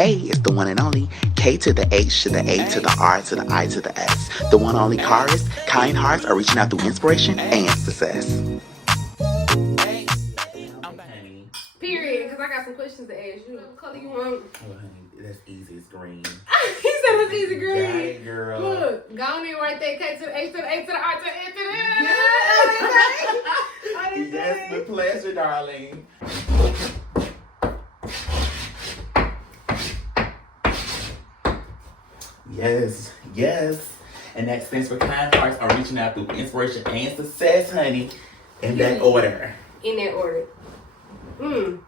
Hey, it's the one and only K to the H to the A to the R to the I to the S. The one and only Kharis, kind hearts are reaching out through inspiration and success. Period, because I got some questions to ask you. What color you want? Oh, honey, that's easy. It's green. He said it's easy green. Got it, girl. Look, go on in right there. K to the H to the A to the R to the N to the N. Yes, with pleasure, darling. Yes. And that stands for kind hearts are reaching out through inspiration and success, honey. In that order. Now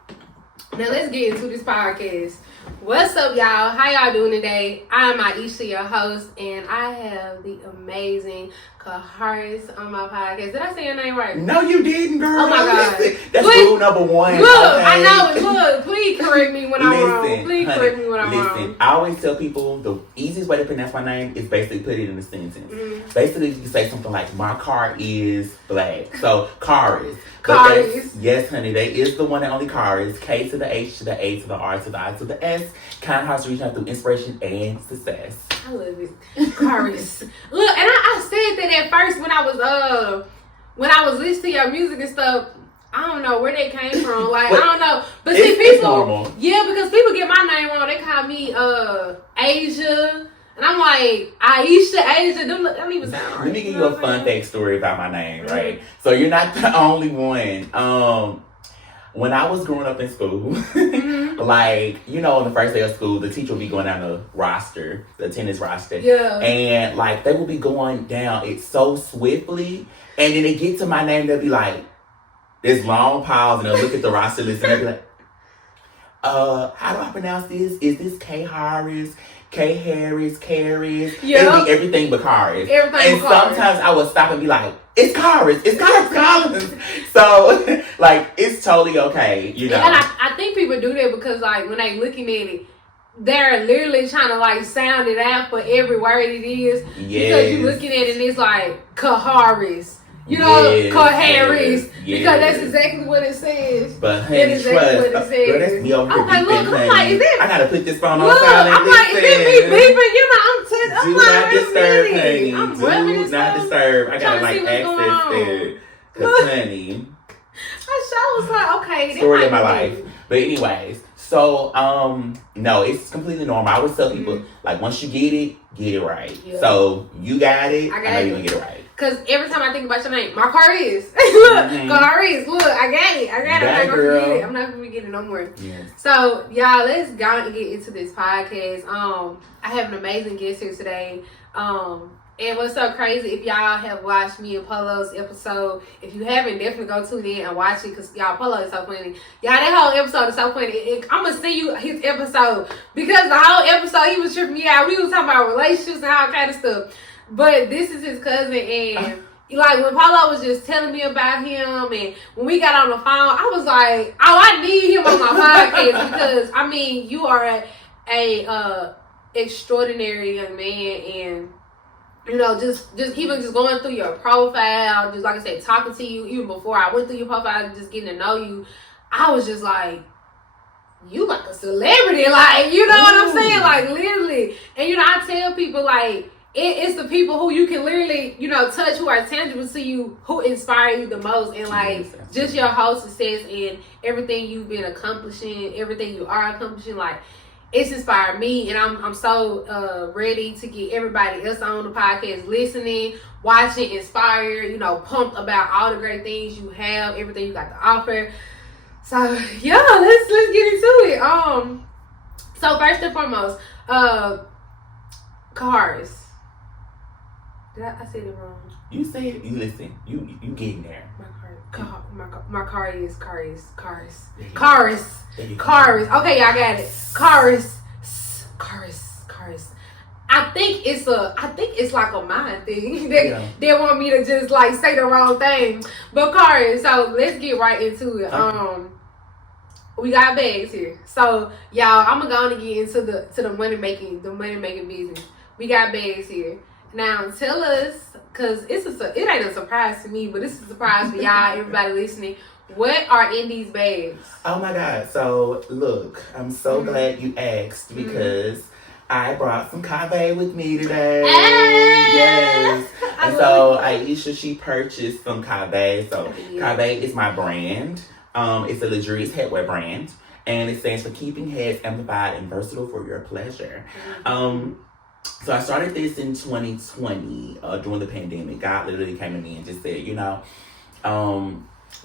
let's get into this podcast. What's up, y'all? How y'all doing today? I'm Aisha, your host, and I have the amazing K.H.A.R.I.S on my podcast. Did I say your name right? No, you didn't, girl. Oh my God. Listen, that's rule number one. Look, okay? I know it. Look, please correct me when I'm wrong. Please correct me when I'm wrong. I always tell people the easiest way to pronounce my name is basically put it in a sentence. Mm-hmm. Basically, you say something like, my car is black. So, Kharis. Kharis. Yes, honey. That is the one and only Kharis. K to the H to the A to the R to the I to the S. Kind hearts reaching out through inspiration and success. I love it. Kharis. Look, and I said that at first when I was listening to your music and stuff. I don't know where they came from. Like, I don't know. But see, people. It's normal. Yeah, because people get my name wrong. They call me Asia. And I'm like, Asia. Don't even sound right. Let me give you a fun fact story about my name, right? So you're not the only one. When I was growing up in school, like, you know, on the first day of school, the teacher would be going down the roster, the attendance roster. Yeah. And, like, they would be going down it so swiftly. And then they get to my name, they'll be like, this long pause, and they'll look at the roster list, and they'll be like, how do I pronounce this? Is this K.H.A.R.I.S? K.H.A.R.I.S, Kharis? Yeah. It'll be everything but Kharis. Everything and but Kharis. sometimes I would stop and be like, it's Kharis Collins. So, like, it's totally okay, you know. And I think people do that because, like, when they looking at it, they're literally trying to, like, sound it out for every word it is. Yes. Because you're looking at it and it's like, K.H.A.R.I.S. You know, K.H.A.R.I.S. Because that's exactly what it says. But honey, exactly what it says. Girl, that's me over here I'm beeping, like, is it? I gotta put this phone on Look, silent. I'm like, is it me beeping? You know, I'm Do like, not disturb, honey. I'm Do rubbing not disturb. I gotta, trying to like, see what's access going there. on. Cause, honey, I was like, okay. story of my life. But anyways, so, no, it's completely normal. I always tell people, like, once you get it right. Yeah. So, you got it. I know you're gonna get it right. Because every time I think about your name, my car is. Look, Kharis. Look, I got it. I'm not gonna forget it. I'm not gonna forget it no more. Yes. So, y'all, let's go and get into this podcast. I have an amazing guest here today. And what's so crazy, if y'all have watched me and Polo's episode, if you haven't, definitely go tune in and watch it, because y'all, Polo is so funny. Y'all, that whole episode is so funny. I'm going to send you his episode, because the whole episode, he was tripping me out. We was talking about relationships and all kind of stuff. But this is his cousin, and like when Polo was just telling me about him, and when we got on the phone, I was like, oh, I need him on my podcast, because, I mean, you are a extraordinary young man, and you know, just even just going through your profile, just like I said, talking to you, even before I went through your profile, just getting to know you, I was just like, you like a celebrity, like, you know what I'm saying? Like, literally. And, you know, I tell people, like, it's the people who you can literally, you know, touch, who are tangible to you, who inspire you the most. And, like, just your whole success and everything you've been accomplishing, everything you are accomplishing, like, it's inspired me, and I'm so ready to get everybody else on the podcast listening, watching, inspired, you know, pumped about all the great things you have, everything you got to offer. So yeah, let's get into it. So first and foremost, Kharis. Did I say it wrong? You say it. You listen. You getting there. My Kharis. Okay, y'all got it. Kharis. I think it's like a mind thing. They want me to just like say the wrong thing. But Kharis, so let's get right into it. Okay. We got bags here. So y'all, I'm gonna go on and get into the money making business. We got bags here. Now tell us, cause it ain't a surprise to me, but it's a surprise for y'all, everybody listening. What are in these bags? Oh my God. So look, I'm so glad you asked because I brought some K.H.A.R.I.S with me today. Yes. And so Aisha, she purchased some K.H.A.R.I.S. So K.H.A.R.I.S is my brand. It's a luxurious headwear brand. And it stands for keeping heads amplified and versatile for your pleasure. So I started this in 2020 during the pandemic. God literally came to me and just said,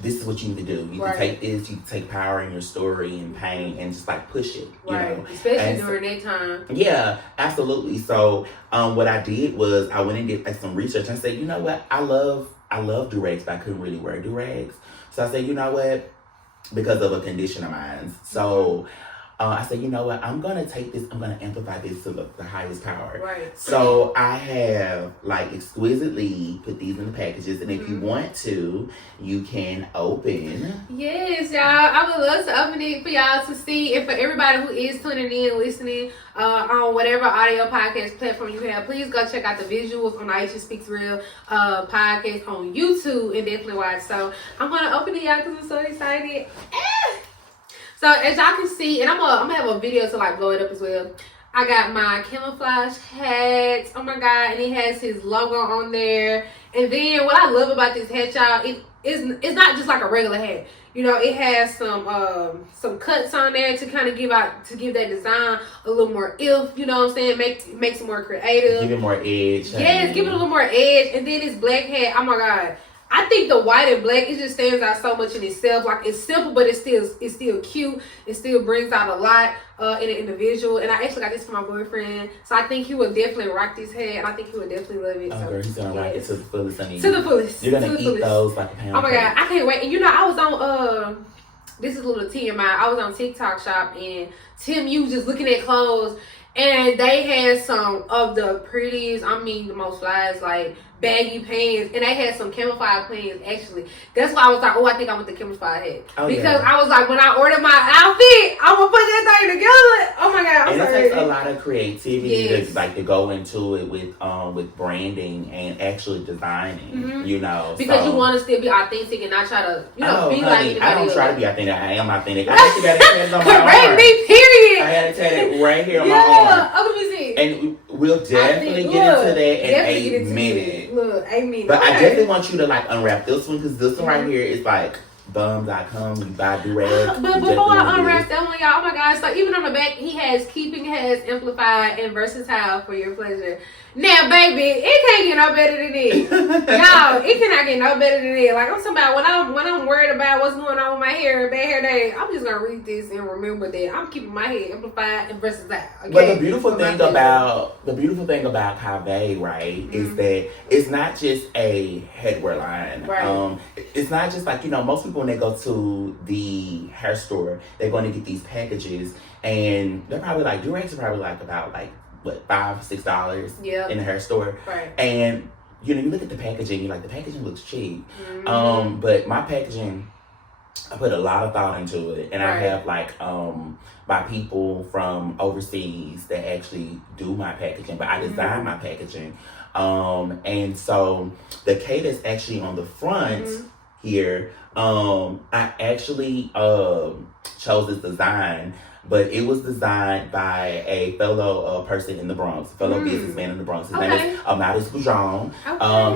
this is what you need to do. You can take this, you can take power in your story and pain and just like push it, you know. Especially during that time. Yeah, absolutely. So what I did was I went and did some research. I said, you know what? I love do-rags, but I couldn't really wear do-rags. So I said, you know what? Because of a condition of mine. So I said, you know what? I'm going to take this. I'm going to amplify this to the highest power. Right. So I have like exquisitely put these in the packages. And if you want to, you can open. Yes, y'all. I would love to open it for y'all to see. And for everybody who is tuning in, listening on whatever audio podcast platform you have, please go check out the visuals on Aisha Speaks Real podcast on YouTube and definitely watch. So I'm going to open it, y'all, because I'm so excited. So as y'all can see, and I'm gonna have a video to like blow it up as well. I got my camouflage hat. Oh my God, and it has his logo on there. And then what I love about this hat, y'all, it's not just like a regular hat. You know, it has some cuts on there to kind of give that design a little more you know what I'm saying? Makes it more creative. Give it more edge. Yes, give it a little more edge. And then this black hat, oh my God. I think the white and black, it just stands out so much in itself. Like, it's simple, but it's still cute. It still brings out a lot in an individual. And I actually got this for my boyfriend, so I think he would definitely rock this hat, and I think he would definitely love it. Oh, girl, he's gonna rock it to the fullest. To the fullest. You're gonna eat those like a pound. Oh my God, I can't wait. And I was on this is a little TMI. I was on TikTok shop, and you was just looking at clothes, and they had some of the prettiest, the most flies, like baggy pants, and they had some camouflage pants actually. That's why I was like, I think I want the camouflage hat. Because I was like, when I ordered my outfit, I'm gonna put that thing together. Oh my God, and it takes a lot of creativity to go into it with branding and actually designing, Because you want to still be authentic and not try to, be honey, like anybody I don't else. try to be authentic. I am authentic. I actually got it on my arm. Correct me, period. I had it tatted right here on my arm. Yeah, let me see. And we'll definitely get into that in a minute. Look, amen. But I definitely want you to like unwrap this one because this one right here is like bum.com. You buy do-rags. But before I unwrap that one, y'all, oh my God. So even on the back, he has keeping heads amplified and versatile for your pleasure. Now, baby, it can't get no better than this. Y'all, it cannot get no better than this. Like, I'm talking about when I'm worried about what's going on with my hair, bad hair day, I'm just gonna read this and remember that I'm keeping my hair amplified and versatile. Okay? But the beautiful thing about K.H.A.R.I.S, right, is that it's not just a headwear line. Right. It's not just like, most people when they go to the hair store, they're going to get these packages and they're probably like, do-rags are probably like about like what, $5-6 in the hair store. Right. And you look at the packaging, you're like, the packaging looks cheap. But my packaging, I put a lot of thought into it. And I have like my people from overseas that actually do my packaging, but I design my packaging. And so the K that's actually on the front here, I actually chose this design, but it was designed by a fellow person in the Bronx, fellow businessman in the Bronx. His name is Amadis Bujon.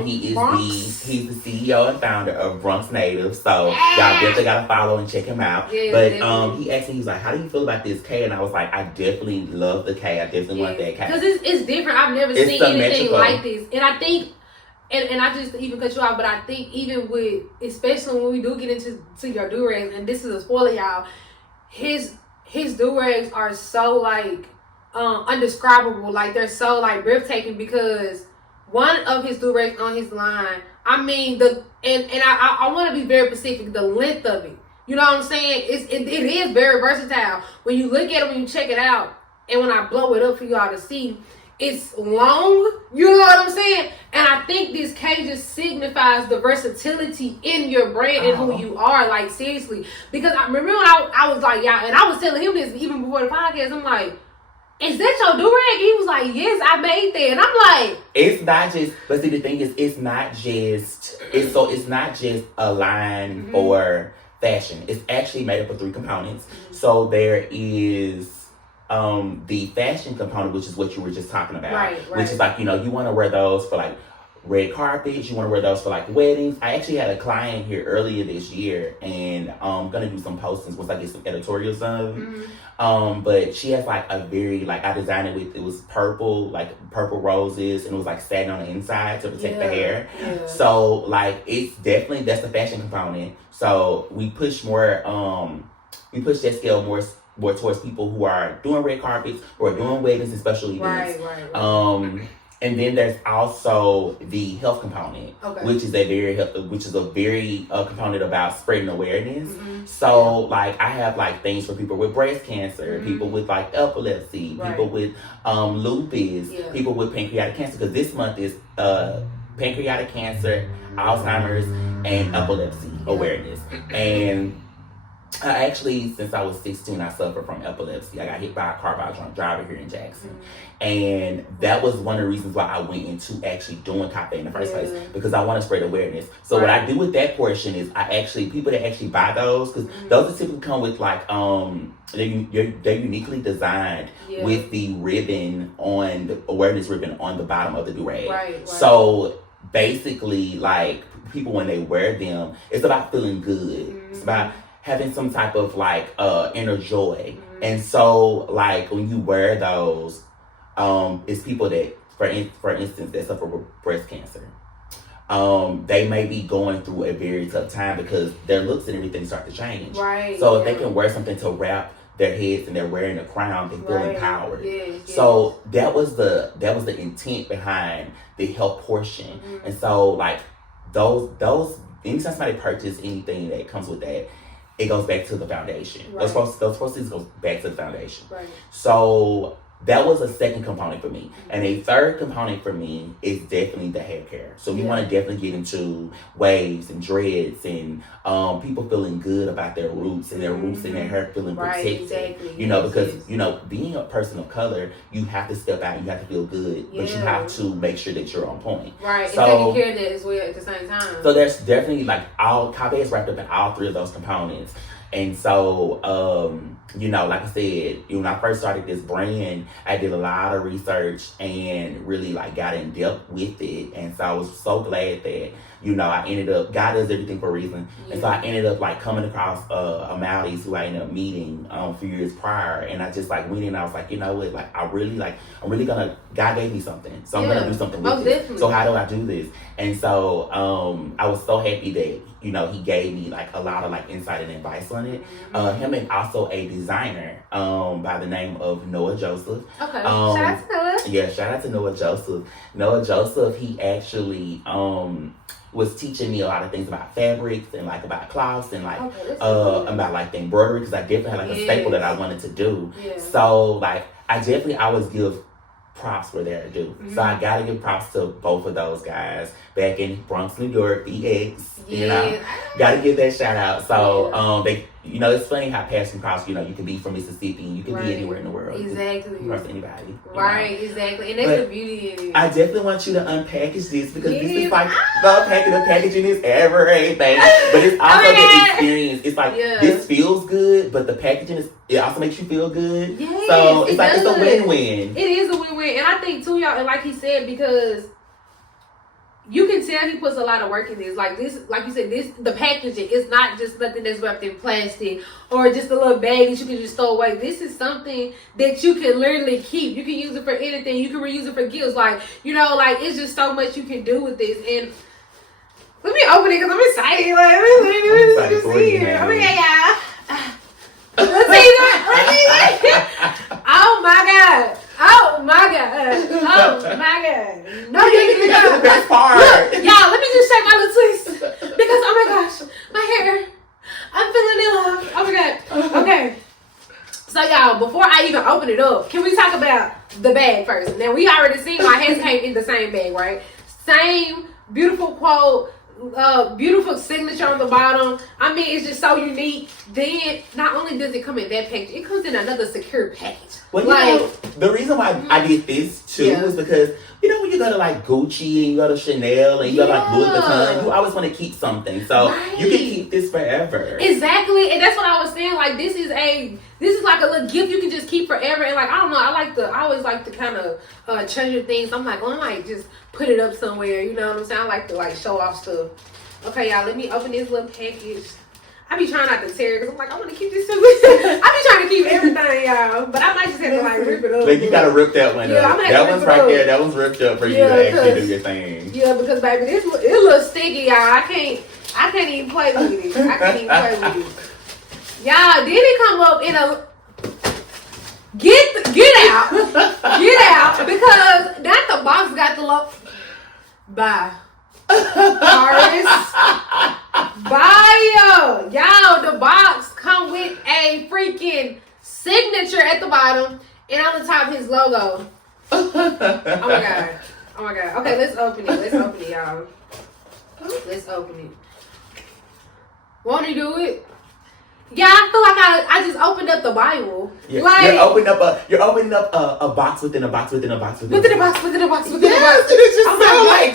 He's the CEO and founder of Bronx Native. So y'all definitely gotta follow and check him out. Yeah, but he asked me, he's like, how do you feel about this K? And I was like, I definitely love the K. I definitely want that K. Because it's different. I've never seen anything like this. And I think And I just even cut you off, but I think even with, especially when we do get into your do-rags, and this is a spoiler, y'all, his do-rags are so like undescribable. Like they're so like breathtaking because one of his do-rags on his line, I want to be very specific, the length of it. You know what I'm saying? It is very versatile. When you look at it, when you check it out, and when I blow it up for y'all to see, it's long, you know what I'm saying? And I think this K just signifies the versatility in your brand and who you are, like seriously. Because I remember when I was like, yeah, and I was telling him this even before the podcast, I'm like, is that your do-rag? He was like, yes, I made that. And I'm like, it's not just, but see the thing is, it's not just a line for fashion. It's actually made up of 3 components. So there is the fashion component, which is what you were just talking about, right. which is like, you want to wear those for like red carpets, you want to wear those for like weddings. I actually had a client here earlier this year, and I'm gonna do some postings once I get some editorials done. But she has like a very, like, I designed it with, it was purple, like purple roses, and it was like satin on the inside to protect the hair. So like, it's definitely, that's the fashion component. So we push that scale more towards people who are doing red carpets or doing weddings and special events. Right. And then there's also the health component, which is a very component about spreading awareness. So like, I have like things for people with breast cancer, people with like epilepsy, people with lupus, people with pancreatic cancer, because this month is pancreatic cancer, Alzheimer's, and epilepsy awareness. And I actually, since I was 16, I suffered from epilepsy. I got hit by a car by a drunk driver here in Jackson. And that was one of the reasons why I went into actually doing K.H.A.R.I.S in the first place, because I want to spread awareness. So what I do with that portion is people that actually buy those, because those are typically come with like, they're uniquely designed with the ribbon on, the awareness ribbon on the bottom of the do-rag. So basically, like, people when they wear them, it's about feeling good. It's about having some type of like inner joy. And so like, when you wear those, it's people that, for instance, that suffer with breast cancer. They may be going through a very tough time because their looks and everything start to change. So if they can wear something to wrap their heads and they're wearing a crown, they feel empowered. So that was the intent behind the health portion. And so like, those anytime somebody purchase anything that comes with that, it goes back to the foundation. Those proceeds go back to the foundation. So that was a second component for me. And a third component for me is definitely the hair care. So we want to definitely get into waves and dreads and people feeling good about their roots and their roots and their hair feeling protected. Because being a person of color, you have to step out, you have to feel good, but you have to make sure that you're on point. So, and taking care of that as well at the same time. So there's definitely like K.H.A.R.I.S is wrapped up in all 3 of those components. And so, like I said, when I first started this brand, I did a lot of research and really like got in depth with it. And so I was so glad that, I ended up, God does everything for a reason. And so I ended up like coming across O'Malley's, who I ended up meeting a few years prior. And I just like went in and I was like, you know what, like I'm really gonna, God gave me something. So I'm gonna do something with it. So how do I do this? And so I was so happy that, he gave me like a lot of like insight and advice on it. Him and also a designer by the name of Noah Joseph. Shout out to Noah. Yeah, shout out to Noah Joseph. Noah Joseph, he actually was teaching me a lot of things about fabrics and like about cloths and like about like the embroidery, because I definitely had like a staple that I wanted to do. So like, I always give props where they're due. So I gotta give props to both of those guys back in Bronx, New York, BX. Gotta give that shout out. So they, it's funny how paths can cross. You can be from Mississippi and you can be anywhere in the world. Exactly. Cross anybody. Exactly. And that's the beauty in it. I definitely want you to unpackage this, because this is like the packaging is everything. But it's also the experience. It's like this feels good, but the packaging it also makes you feel good. So it's like it's a win-win. It is a win-win. And I think too, y'all, and like he said, because you can tell he puts a lot of work in this. Like this, like you said, the packaging is not just nothing that's wrapped in plastic or just a little bag that you can just throw away. This is something that you can literally keep. You can use it for anything. You can reuse it for gifts. Like, it's just so much you can do with this. And let me open it because I'm excited. Like, let me see here. Let's see that. Oh my God. Oh my God. Oh my God. No, you That's the best part. Look, y'all, let me just shake my little twist. Because, oh my gosh, my hair. I'm feeling in love. Oh my God. Okay. So, y'all, before I even open it up, can we talk about the bag first? Now, we already seen my hands came in the same bag, right? Same beautiful quote. Beautiful signature on the bottom. It's just so unique. Then not only does it come in that package, it comes in another secure package. Well, like, the reason why I did this too is because, when you go to like Gucci and you go to Chanel and you go to like Louis Vuitton, you always want to keep something. So you can keep this forever. Exactly. And that's what I was saying. Like, this is like a little gift you can just keep forever. And like, I don't know, I always like to kind of treasure things. I'm like, I might just put it up somewhere. You know what I'm saying? I like to like show off stuff. Okay, y'all, let me open this little package. I be trying not to tear it because I'm like, I want to keep this too. I be trying to keep everything, y'all. But I might just have to like rip it up. Like, you got to rip that one up. That one's right there. That one's ripped up for you to actually do your thing. Yeah, because baby, it looks sticky, y'all. I can't even play with it. Y'all, then it come up in a get out because not the box got the low. Bye. Kharis. Bye. Y'all, the box come with a freaking signature at the bottom and on the top his logo. Oh my god. Okay, let's open it, y'all. Let's open it. Want to do it? Yeah, I feel like I just opened up the Bible. Yeah. Like, you're opening up a box within a box within a box within a box within a box within a box. Yes, it's just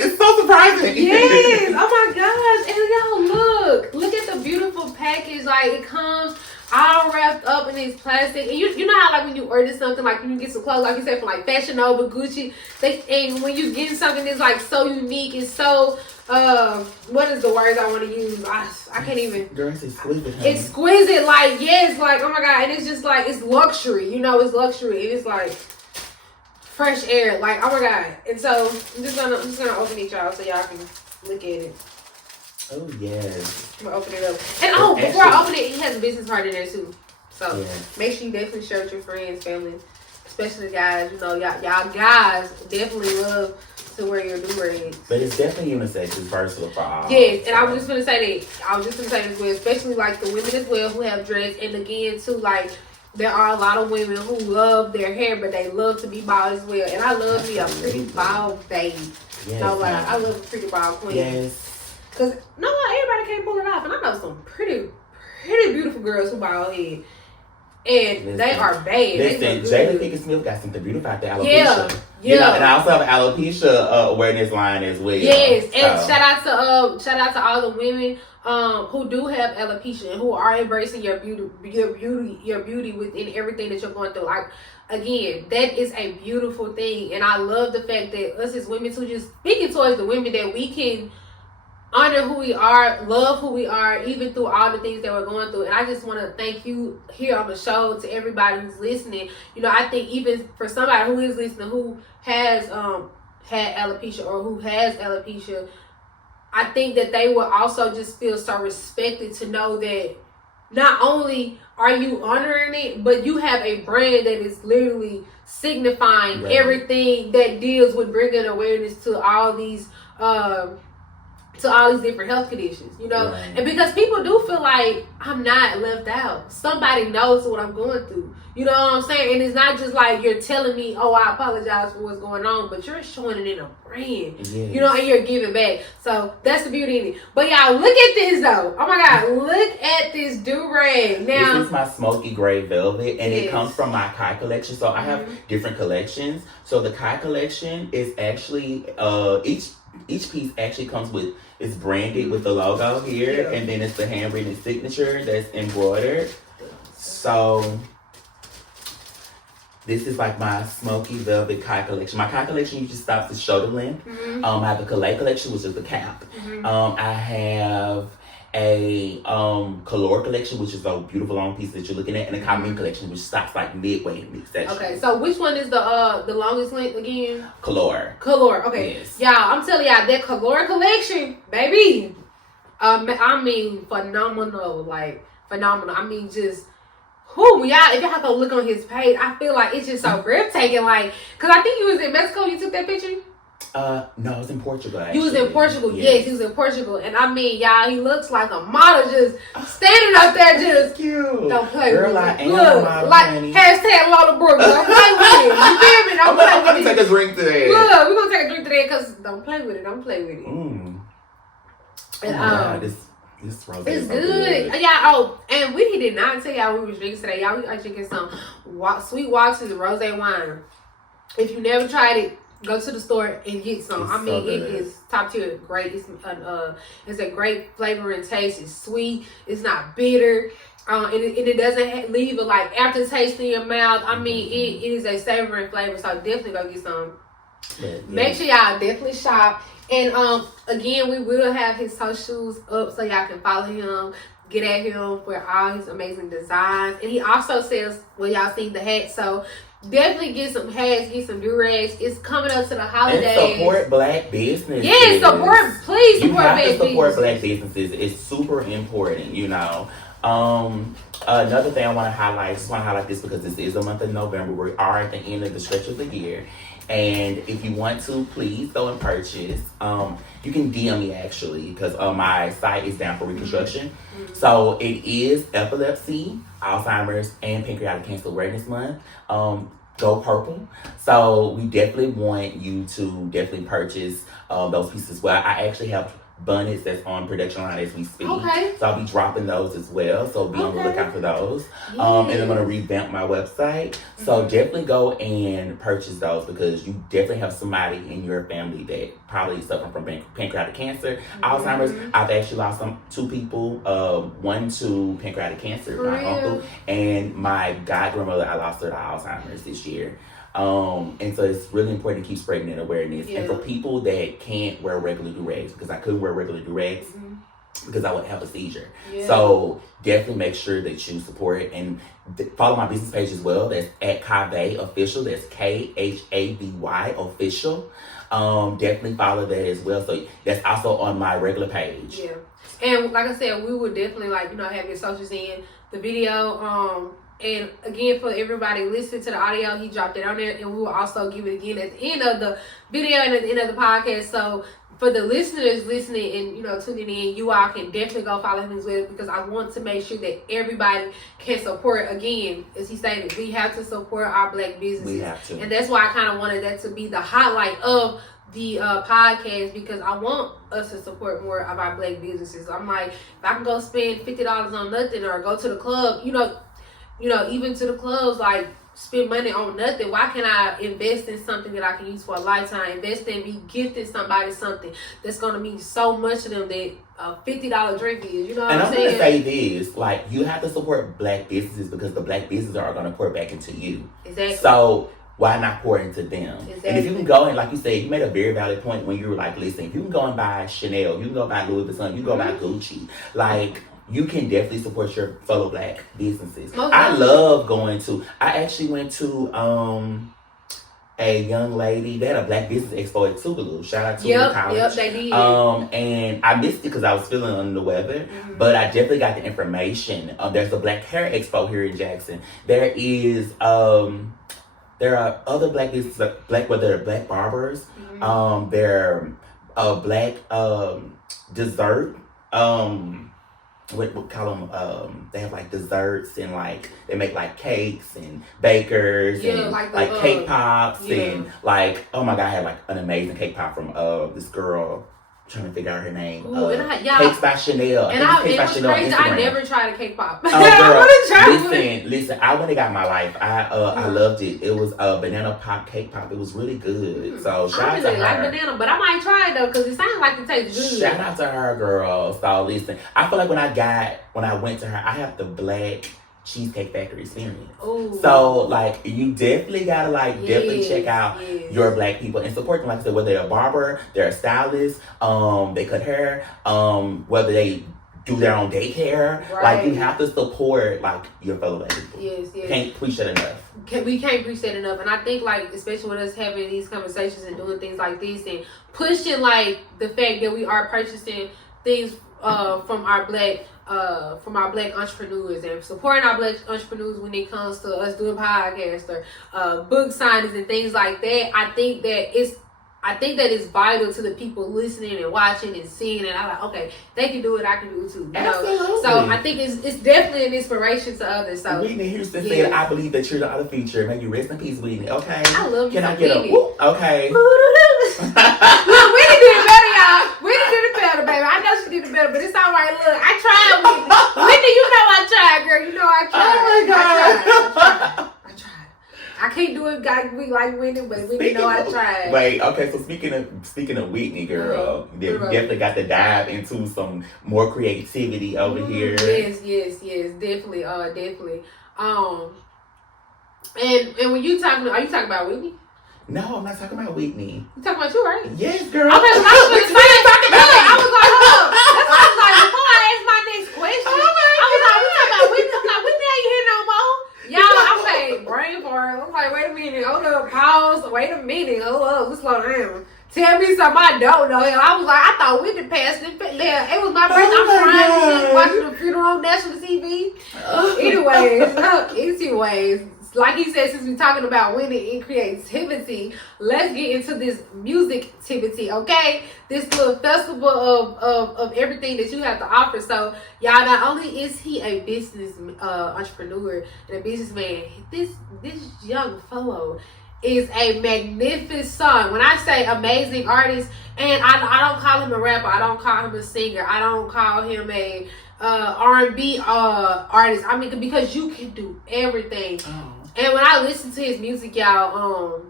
it's so surprising. Yes. Oh my gosh. And y'all look at the beautiful package. Like, it comes all wrapped up in this plastic. And you know how like when you order something, like when you get some clothes, like you said, from like Fashion Nova, Gucci, and when you get something that's like so unique and so what is the words I want to use? I can't even. Girl, it's exquisite. Exquisite, like, yes, like, oh my god, and it's just like, it's luxury, it's luxury, and it's like fresh air, like, oh my god. And so I'm just gonna open it, y'all, so y'all can look at it. Oh yes. I'm gonna open it up, and before I open it has a business card in there too. So make sure you definitely share with your friends, family, especially guys. Y'all guys definitely love to wear your do-rags. But it's definitely unisex. It's versatile for all. Yes, and I was just gonna say that. As well, especially like the women as well who have dreads. And again, too, like there are a lot of women who love their hair, but they love to be bald as well. And I love me a pretty bald babe. Yes, no lie, I love a pretty bald queen. Yes. Cause everybody can't pull it off, and I know some pretty beautiful girls who bald head. And they are bad. Listen, Jada Pinkett Smith got something beautiful out there, alopecia. Yeah. And I also have an alopecia awareness line as well. Yes, and shout out to all the women who do have alopecia and who are embracing your beauty within everything that you're going through. Like, again, that is a beautiful thing, and I love the fact that us as women too, just speaking towards the women, that we can honor who we are, love who we are, even through all the things that we're going through. And I just want to thank you here on the show, to everybody who's listening. I think even for somebody who is listening who has had alopecia or who has alopecia, I think that they will also just feel so respected to know that not only are you honoring it, but you have a brand that is literally signifying everything that deals with bringing awareness to all these different health conditions, and because people do feel like I'm not left out. Somebody knows what I'm going through. You know what I'm saying? And it's not just like you're telling me, oh, I apologize for what's going on, but you're showing it in a brand, and you're giving back. So that's the beauty in it. But y'all, look at this though. Oh my God, look at this do-rag. Now, this is my smoky gray velvet, and it comes from my K.H.A.R.I.S collection. So I have different collections. So the K.H.A.R.I.S collection is actually, each piece actually comes with, it's branded with the logo here, and then it's the handwritten signature that's embroidered. So this is like my smoky velvet K.H.A.R.I.S collection. My K.H.A.R.I.S collection usually stops at shoulder length. I have the K.H.A.R.I.S collection, which is the cap. I have a K.H.A.R.I.S collection, which is a beautiful long piece that you're looking at, and a Khamis collection, which stops like midway in midsection. Okay, so which one is the longest length again? K.H.A.R.I.S. Okay. Yes. Y'all, I'm telling y'all, that K.H.A.R.I.S collection, baby. I mean, phenomenal. Like, phenomenal. I mean, just, y'all, if y'all have to look on his page, I feel like it's just so breathtaking. Like, because I think you was in Mexico, you took that picture? No, I was in Portugal, actually. You was in Portugal, yes, he was in Portugal. And I mean, y'all, he looks like a model just standing up there just. Cute. Don't play Girl, with I it. am Look, a model, like, honey. hashtag Lola Brooks. Don't play with it. You feel me? Don't play I'm with going it. to take a drink today. Look, we're going to take a drink today because don't play with it. Don't play with it. Oh And, my God, This rose It's is so good. Yeah. Oh, and we did not tell y'all we was drinking today. Y'all, we are drinking some Sweet Waters rose wine. If you never tried it, go to the store and get some. It's I mean, so it good. is top tier. Great. It's a great flavor and taste. It's sweet. It's not bitter. And it doesn't leave a like aftertaste in your mouth. I mean, it is a savory flavor. So definitely go get some. Yeah. Make sure y'all definitely shop. And again, we will have his socials up so y'all can follow him, get at him for all his amazing designs. And he also sells, well, y'all seen the hat, so definitely get some hats, get some do-rags. It's coming up to the holidays. And support black businesses. Yes, please support black businesses. You have to support black businesses. It's super important, you know. Another thing I want to highlight, this because this is the month of November. We are at the end of the stretch of the year. And if you want to, please go and purchase. You can DM me actually, because my site is down for reconstruction. Mm-hmm. So it is Epilepsy, Alzheimer's, and Pancreatic Cancer Awareness Month. Go purple. So we definitely want you to definitely purchase those pieces as well. I actually have bonnets that's on production line as we speak. Okay. So I'll be dropping those as well. So be on the lookout for those. Yes. And I'm going to revamp my website. So definitely go and purchase those because you definitely have somebody in your family that probably is suffering from pancreatic cancer, Alzheimer's. I've actually lost two people. One to pancreatic cancer, my uncle, and my god-grandmother, I lost her to Alzheimer's this year. And so it's really important to keep spreading that awareness. Yeah. And for people that can't wear regular do-rags, because I couldn't wear regular do-rags because I would have a seizure. Yeah. So definitely make sure that you support it and follow my business page as well. That's at K.H.A.R.I.S Official. That's K.H.A.R.I.S Official. Definitely follow that as well. So that's also on my regular page. Yeah. And like I said, we would definitely have your socials in the video. And again, for everybody listening to the audio, he dropped it on there, and we will also give it again at the end of the video and at the end of the podcast. So for the listeners listening and tuning in, you all can definitely go follow him as well, because I want to make sure that everybody can support. Again, as he stated, we have to support our black businesses. We have to, and that's why I kind of wanted that to be the highlight of the podcast, because I want us to support more of our black businesses. I'm like, if I can go spend $50 on nothing, or go to the club, even to the clubs, like spend money on nothing. Why can't I invest in something that I can use for a lifetime? Invest in be gifting somebody something that's going to mean so much to them that a $50 drink is. You know what I'm saying? And I'm going to say this, you have to support black businesses because the black businesses are going to pour back into you. Exactly. So why not pour into them? Exactly. And if you can go and, like you said, you made a very valid point when you were listen, if you can go and buy Chanel, you can go buy Louis Vuitton, you can go buy Gucci, you can definitely support your fellow black businesses. Okay. I love I actually went to a young lady, they had a black business expo at Tougaloo. Shout out to the college. Yep, they did. And I missed it because I was feeling under the weather, but I definitely got the information. There's a black hair expo here in Jackson. There is, there are other black businesses, whether they're black barbers, they're black dessert, what call them, they have desserts and they make cakes and bakers and cake pops and oh my god, I had an amazing cake pop from this girl. I'm trying to figure out her name. Cakes by Chanel. And it was crazy. I never tried a cake pop. Oh, girl, listen. I went and got my life. I loved it. It was a banana pop cake pop. It was really good. So shout out to her. I really like banana, but I might try it though because it sounds like it tastes good. Shout out to her, girl. So listen, I feel like when I went to her, I have the black Cheesecake Factory experience. Ooh. So you definitely gotta definitely check out your black people and support them. Like I said, whether they're a barber, they're a stylist, they cut hair, whether they do their own daycare. Right. You have to support your fellow black people. Yes. Can't preach that enough. We can't preach that enough. And I think especially with us having these conversations and doing things like this and pushing the fact that we are purchasing things from our black entrepreneurs and supporting our black entrepreneurs when it comes to us doing podcasts or book signings and things like that. I think that it's vital to the people listening and watching and seeing, and I'm like, okay, they can do it, I can do it too. Absolutely. So I think it's definitely an inspiration to others. So Whitney Houston said, "I believe that you're the other feature. May you rest in peace, Whitney." Okay. I love you. Can I get a whoop? Okay. Look, Whitney did it better, y'all. Whitney did it better, baby. I know she did it better, but it sounds right, look, I tried Whitney, you know I tried, girl. You know I tried. Oh my God. I tried. I can't do it like Whitney, but Whitney know I tried. Wait, okay, so speaking of Whitney, girl, we definitely got to dive into some more creativity over here. Yes, definitely, definitely. And when you talking, are you talking about Whitney? No, I'm not talking about Whitney. You talking about you, right? Yes, girl. Okay, so I was going to say, I was like, hold up. That's why I was like, before I ask my next question, I was like, we talking about Whitney. I'm like, Whitney ain't here no more. Y'all, okay, brain fart. I'm like, wait a minute, hold up, pause, wait a minute, hold up, let's slow down. Tell me something I don't know. And I was like, I thought Whitney passed it. It was my birthday. I'm crying, watching the funeral on national TV. Anyways, like he said, since we're talking about Whitney and creativity, let's get into this music-tivity, okay? This little festival of everything that you have to offer. So, y'all, not only is he a business entrepreneur and a businessman, this young fellow is a magnificent, when I say amazing artist, and I don't call him a rapper, I don't call him a singer, I don't call him a R&B artist. I mean, because you can do everything. Oh. And when I listen to his music, y'all,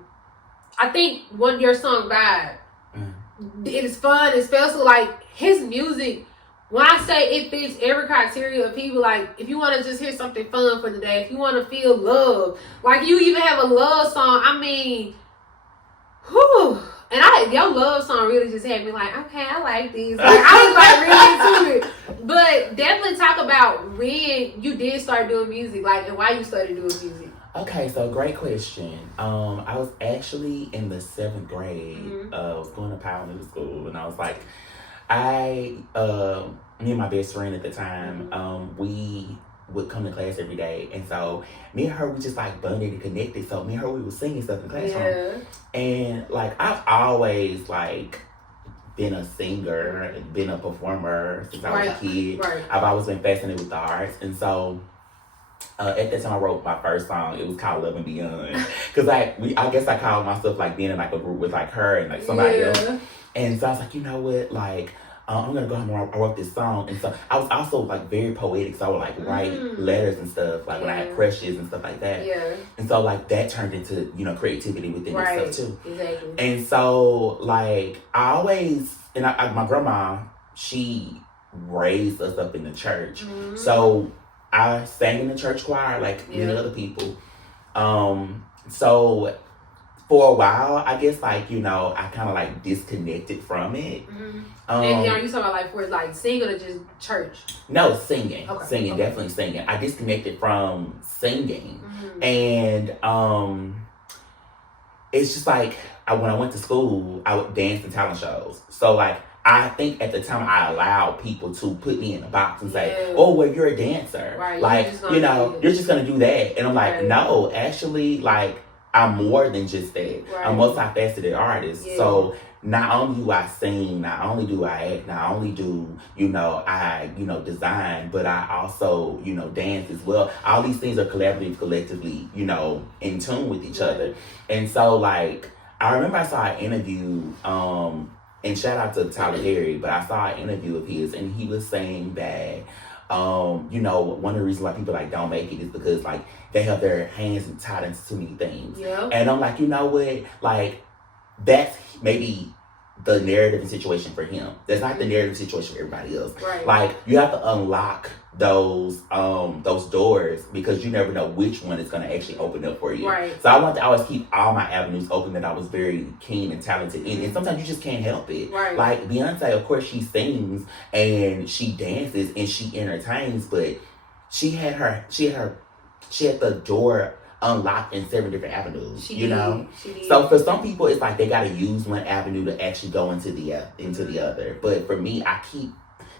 I think your song Vibe, it is fun, it's special. Like, his music, when I say it fits every criteria of people, like, if you want to just hear something fun for the day, if you want to feel love, like, you even have a love song, I mean, whew. And your love song really just had me like, okay, I like these. Like, I was like really into it. But definitely talk about when you did start doing music, like, and why you started doing music. Okay, so great question. I was actually in the 7th grade. I was going to Powell Middle School, and I was like, me and my best friend at the time, we would come to class every day, and so me and her, we just like bonded and connected. So me and her, we were singing stuff in the classroom, and like I've always like been a singer, been a performer since I was a kid. Right. I've always been fascinated with the arts, and so. At that time, I wrote my first song. It was called Love and Beyond. Because I guess I called myself like being in like a group with like her and like somebody else. And so I was like, you know what, like I'm gonna go home and I wrote this song. And so I was also like very poetic, so I would like write letters and stuff like when I had crushes and stuff like that. And so like that turned into, you know, creativity within itself too. Exactly. And so like I always, and my grandma, she raised us up in the church. So I sang in the church choir like many other people. So for a while, I guess like, you know, I kind of like disconnected from it. And are you talking about like for like singing or just church? No, singing. Okay. Singing, definitely singing. I disconnected from singing. And it's just like when I went to school, I would dance in talent shows. So like I think at the time I allowed people to put me in a box and say, oh, well, you're a dancer. Right. Like, you know, you're just going to do that. And I'm like, no, actually, like, I'm more than just that. Right. I'm a multifaceted artist. So not only do I sing, not only do I act, not only do, you know, I, you know, design, but I also, you know, dance as well. All these things are collaborative, collectively, you know, in tune with each other. And so, like, I remember I saw an interview, and shout out to Tyler Perry, but I saw an interview of his, and he was saying that, you know, one of the reasons why people like don't make it is because like they have their hands tied into too many things. And I'm like, you know what? Like, that's maybe the narrative and situation for him. That's not the narrative situation for everybody else. Right. Like, you have to unlock those doors because you never know which one is going to actually open up for you. Right. So I want to always keep all my avenues open that I was very keen and talented in. And sometimes you just can't help it. Right. Like Beyonce, of course, she sings and she dances and she entertains, but she had the door unlocked in 7 different avenues. She did. So for some people, it's like they got to use one avenue to actually go into the other. But for me, I keep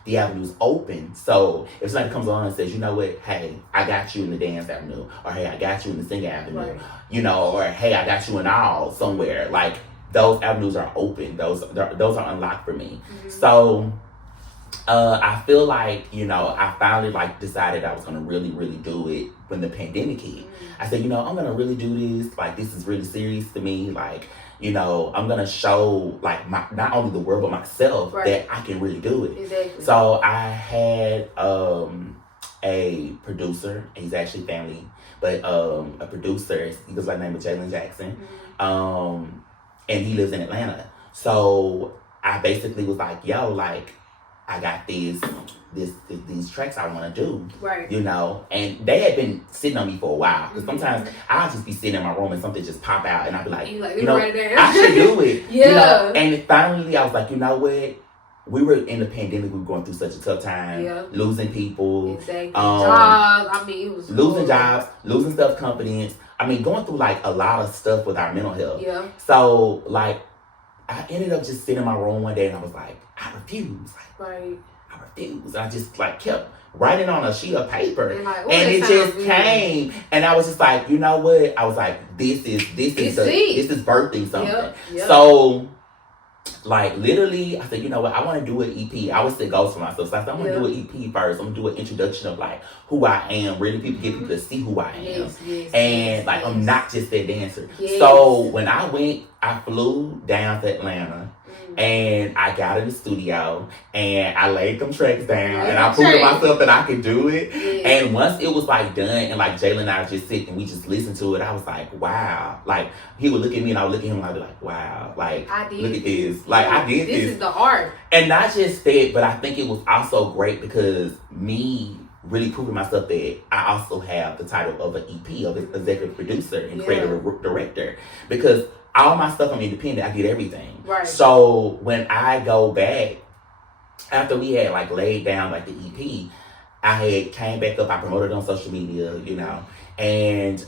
the avenues open. So if somebody comes along and says, you know what, hey, I got you in the dance avenue, or hey, I got you in the singing avenue, you know, or hey, I got you in all somewhere. Like, those avenues are open. Those are unlocked for me. So I feel like, I finally like decided I was gonna really, really do it when the pandemic hit. I said, I'm gonna really do this. Like, this is really serious to me. Like, I'm gonna show like not only the world but myself that I can really do it. Exactly. So I had a producer. He's actually family, but a producer. He goes by the name of Jalen Jackson, and he lives in Atlanta. So I basically was like, yo, like, I got these tracks I want to do, right? And they had been sitting on me for a while. Because sometimes I'll just be sitting in my room and something just pop out, and I'll be like, I should do it. Yeah. And finally, I was like, you know what? We were in the pandemic. We were going through such a tough time, losing people, exactly. Jobs. I mean, it was losing jobs, losing self-confidence. I mean, going through like a lot of stuff with our mental health. Yeah. So like, I ended up just sitting in my room one day, and I was like, I refuse. Like, right. I refuse. I just like kept writing on a sheet of paper, and it just came. And I was just like, you know what? I was like, this is birthing something. Yep. So, like, literally, I said, you know what? I want to do an EP. I always set goals for myself. So I said, I'm going to do an EP first. I'm going to do an introduction of, like, who I am. Really, get people to see who I am. And, I'm not just that dancer. So, when I flew down to Atlanta. And I got in the studio and I laid them tracks down and I proved to myself that I could do it. And once it was like done and like Jalen and I just sit and we just listened to it, I was like, wow. Like, he would look at me and I would look at him and I'd be like, wow. Like, look at this. Like, I did this. This is the art. And not just that, but I think it was also great because me really proving myself that I also have the title of an EP, of an executive producer and creative director. Because all my stuff, I'm independent. I did everything. Right. So when I go back, after we had like laid down like the EP, I had came back up. I promoted it on social media, and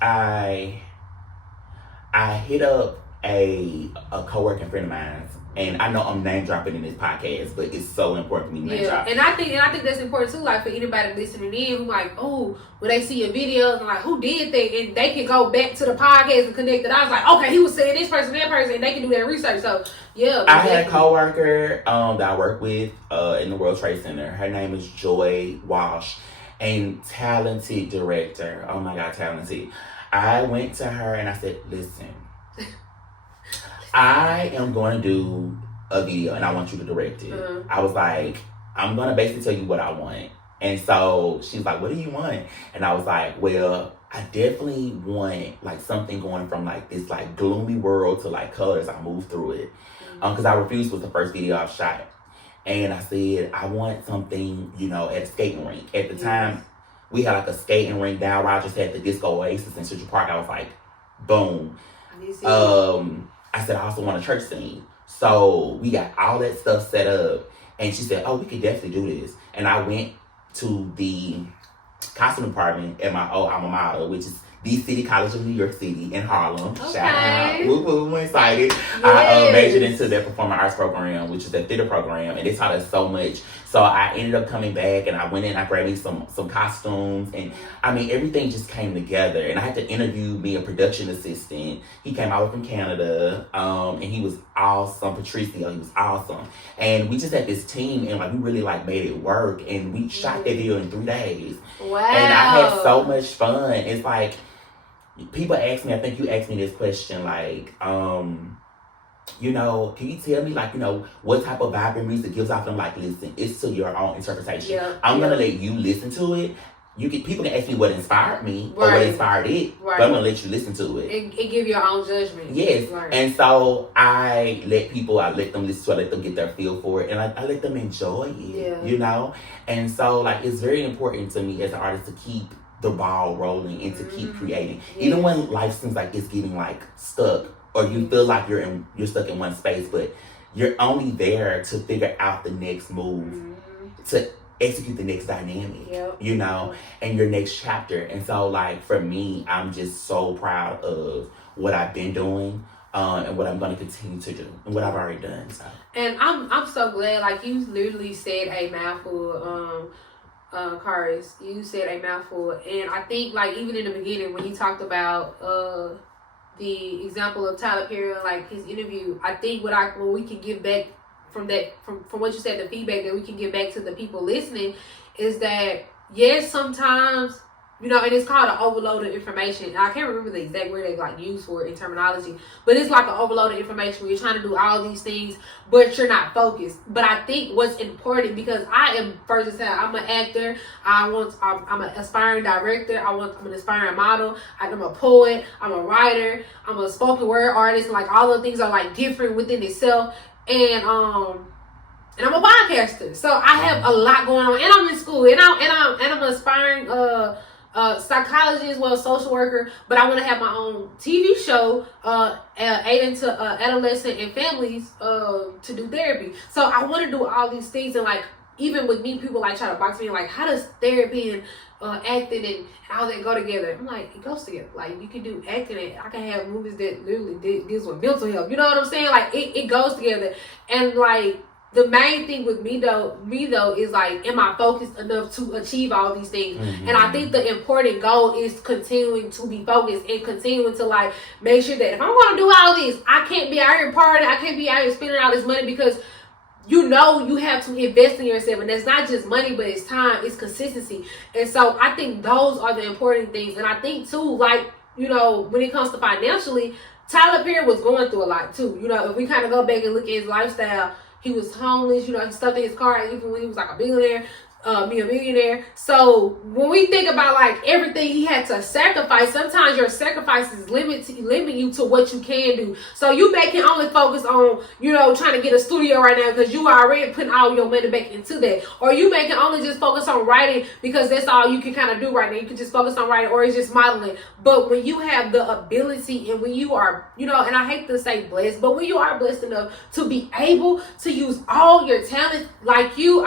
I hit up a co-working friend of mine. And I know I'm name dropping in this podcast, but it's so important for me to name drop. And I think that's important too. Like for anybody listening in, who like, when they see your videos and like, who did that, and they can go back to the podcast and connect it. I was like, okay, he was saying this person, that person, and they can do their research. So I had a coworker that I work with in the World Trade Center. Her name is Joy Walsh, and talented director. Oh my God, talented. I went to her and I said, listen. I am going to do a video and I want you to direct it. I was like, I'm going to basically tell you what I want. And so she was like, what do you want? And I was like, well, I definitely want like something going from like this like gloomy world to like colors. I moved through it. Because I Refused was the first video I've shot. And I said, I want something, at a skating rink. At the time, we had like a skating rink down where I just had the Disco Oasis in Central Park. I was like, boom. I said, I also want a church scene. So we got all that stuff set up. And she said, we could definitely do this. And I went to the costume department at my old alma mater, which is the City College of New York City in Harlem. Okay. Shout out. Woo woo, I'm excited. Yes. I majored into their performing arts program, which is their theater program. And they taught us so much. So I ended up coming back and I went in, I grabbed me some costumes. And I mean, everything just came together. And I had to interview me a production assistant. He came out from Canada. And he was awesome. Patricio, he was awesome. And we just had this team and like we really like made it work. And we shot that video in 3 days. Wow. And I had so much fun. It's like, people ask me, I think you asked me this question, like, can you tell me, like, what type of vibe and music gives off? I'm like, listen, it's to your own interpretation. I'm going to let you listen to it. People can ask me what inspired me or what inspired it, but I'm going to let you listen to it. And give your own judgment. Yes. Right. And so I let them listen to it, I let them get their feel for it, and I let them enjoy it, And so, like, it's very important to me as an artist to keep the ball rolling and to keep creating. Even when life seems like it's getting like stuck or you feel like you're stuck in one space, but you're only there to figure out the next move, to execute the next dynamic, and your next chapter. And so like for me, I'm just so proud of what I've been doing and what I'm going to continue to do and what I've already done. So. And I'm so glad, like you literally said a mouthful, Kharis, you said a mouthful, and I think like even in the beginning when you talked about the example of Tyler Perry, like his interview, I think what we can give back from what you said, the feedback that we can give back to the people listening is that yes, sometimes, you know, and it's called an overload of information. I can't remember the exact word they like use for it in terminology, but it's like an overload of information where you're trying to do all these things, but you're not focused. But I think what's important, because I am, first of all, I'm an actor. I'm an aspiring director. I'm an aspiring model. I'm a poet. I'm a writer. I'm a spoken word artist. Like all the things are like different within itself. And I'm a podcaster. So I have a lot going on, and I'm in school, and I'm an aspiring psychologist, well, social worker, but I want to have my own TV show aiding to adolescent and families to do therapy. So I want to do all these things, and like even with me, people like try to box me like, how does therapy and acting and how they go together? I'm like, it goes together. Like you can do acting, and I can have movies that literally deals with mental health. You know what I'm saying? Like it goes together, and like. The main thing with me though is like, am I focused enough to achieve all these things? Mm-hmm. And I think the important goal is continuing to be focused and continuing to like make sure that if I'm going to do all this, I can't be out here partying, I can't be out here spending all this money, because you know you have to invest in yourself, and that's not just money, but it's time, it's consistency. And so I think those are the important things. And I think too, like, you know, when it comes to financially, Tyler Perry was going through a lot too. You know, if we kind of go back and look at his lifestyle, he was homeless, you know, he stuffed in his car even when he was like a billionaire, a millionaire. So when we think about like everything he had to sacrifice, sometimes your sacrifices limit you to what you can do. So you can only focus on, you know, trying to get a studio right now because you are already putting all your money back into that. Or you can only just focus on writing because that's all you can kind of do right now. You can just focus on writing, or it's just modeling. But when you have the ability, and when you are, you know, and I hate to say blessed, but when you are blessed enough to be able to use all your talent, like you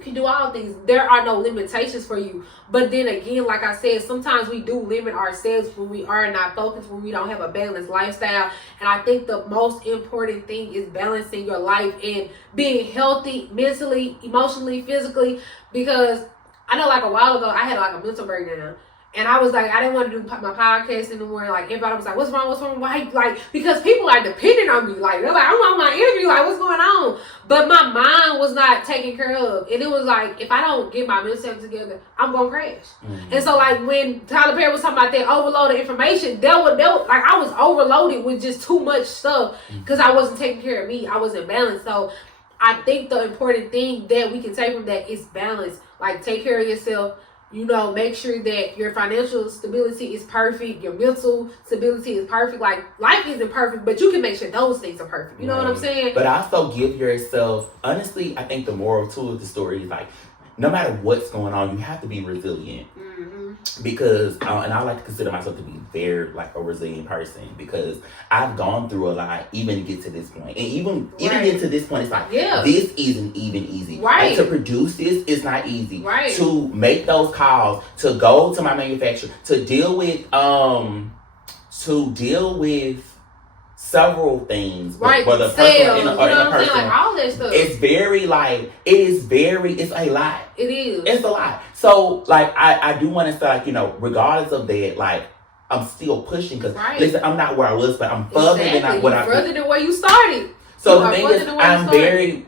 can do all things. There are no limitations for you. But then again, like I said, sometimes we do limit ourselves when we are not focused, when we don't have a balanced lifestyle. And I think the most important thing is balancing your life and being healthy mentally, emotionally, physically. Because I know like a while ago, I had like a mental breakdown. And I was like, I didn't want to do my podcast anymore. Like, everybody was like, what's wrong? Why? Like, because people are depending on me. Like, they're like, I'm on my interview. Like, what's going on? But my mind was not taken care of. And it was like, if I don't get my mental health together, I'm going to crash. Mm-hmm. And so, like, when Tyler Perry was talking about that overloaded information, like, I was overloaded with just too much stuff because I wasn't taking care of me. I wasn't balanced. So, I think the important thing that we can take from that is balance. Like, take care of yourself. You know, make sure that your financial stability is perfect. Your mental stability is perfect. Like, life isn't perfect, but you can make sure those things are perfect. You know what I'm saying? But also give yourself, honestly, I think the moral too of the story is like, no matter what's going on, you have to be resilient. Mm-hmm. Because, and I like to consider myself to be very like a resilient person, because I've gone through a lot even to get to this point. And even get to this point, it's like, this isn't even easy. Right. Like, to produce this is not easy. Right. To make those calls, to go to my manufacturer, to deal with several things, right? Whether personal or interpersonal, like all that stuff. It's a lot. It is. It's a lot. So, like, I do want to say, like, you know, regardless of that, like, I'm still pushing because, listen, I'm not where I was, but I'm further than further than where you started. So the thing is,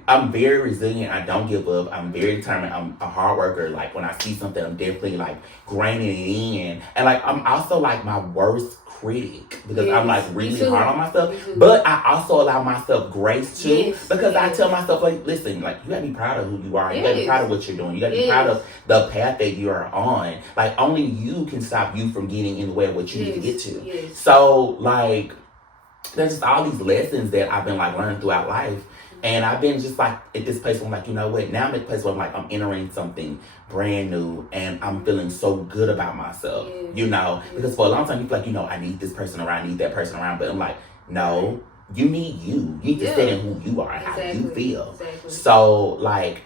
I'm very resilient. I don't give up. I'm very determined. I'm a hard worker. Like, when I see something, I'm definitely like grinding it in. And like, I'm also like my worst critic because I'm like really hard on myself. But I also allow myself grace too, because I tell myself, like, listen, like, you gotta be proud of who you are. You gotta be proud of what you're doing. You gotta be proud of the path that you are on. Like, only you can stop you from getting in the way of what you need to get to. So, like, there's just all these lessons that I've been like learning throughout life. And I've been just like at this place where I'm like, you know what? Now I'm at a place where I'm like, I'm entering something brand new and I'm feeling so good about myself, you know? Because for a long time you feel like, you know, I need this person around, I need that person around. But I'm like, no, you need you. You need to stand in who you are, how you feel. Exactly. So, like,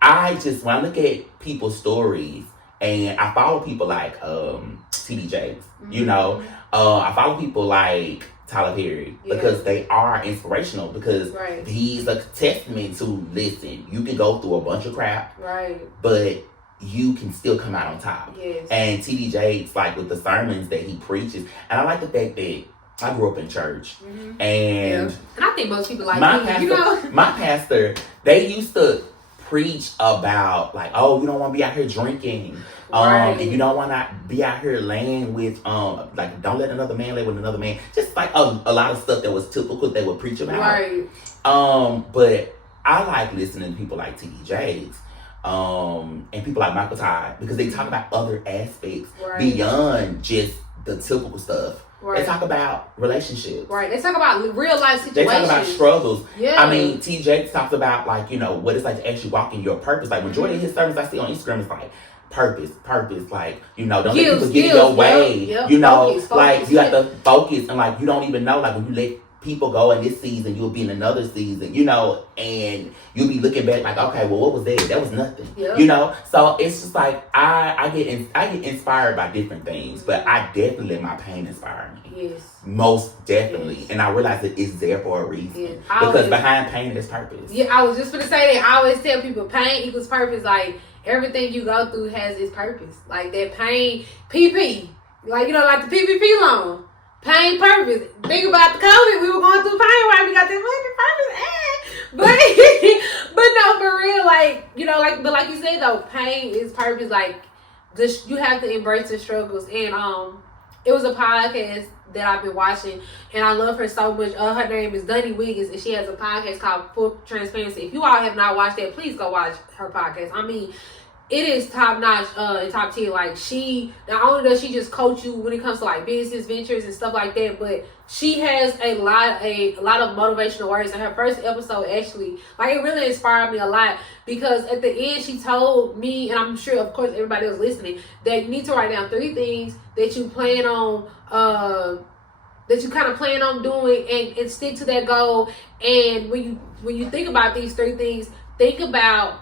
when I look at people's stories, and I follow people like TD Jakes, you know? I follow people like Tyler Perry, because they are inspirational, because he's a testament to, listen, you can go through a bunch of crap, but you can still come out on top. And TD Jakes, like, with the sermons that he preaches, and I like the fact that I grew up in church, and I think most people like my me, pastor, you know. my pastor, they used to preach about like, oh, you don't want to be out here drinking, and you don't want to be out here laying with, like, don't let another man lay with another man. Just like a lot of stuff that was typical they would preach about. Right. But I like listening to people like T.D. Jakes, and people like Michael Todd, because they talk about other aspects beyond just the typical stuff. Right. They talk about relationships. Right. They talk about real life situations. They talk about struggles. Yeah. I mean, T. Jakes talks about, like, you know, what it's like to actually walk in your purpose. Like, majority of his sermons I see on Instagram is like, purpose. Like, you know, don't let people get in your way. Yep. You know, focus, like, you have to focus, and, like, you don't even know, like, when you let people go in this season, you'll be in another season, you know, and you'll be looking back like, okay, well, what was that? That was nothing. Yep. You know? So it's just like I get inspired by different things, but I definitely let my pain inspire me. Yes. Most definitely. Yes. And I realize that it's there for a reason. Yes. Because behind pain is purpose. Yeah, I was just gonna say that. I always tell people pain equals purpose. Like, everything you go through has its purpose. Like, that pain, PP, like, you know, like the PPP loan. Pain, purpose. Think about the COVID. We were going through pain, right? We got that fucking purpose. But no, for real, like, you know, like, but like you said though, pain is purpose. Like, this, you have to embrace the struggles. And it was a podcast that I've been watching, and I love her so much. Her name is Dunny Wiggins, and she has a podcast called Full Transparency. If you all have not watched that, please go watch her podcast. I mean, it is top notch and top tier. Like, she not only does she just coach you when it comes to like business ventures and stuff like that, but she has a lot of motivational words. And her first episode actually, like, it really inspired me a lot, because at the end she told me, and I'm sure of course everybody else listening, that you need to write down 3 things that you plan on that you kind of plan on doing, and stick to that goal. And when you think about these 3 things, think about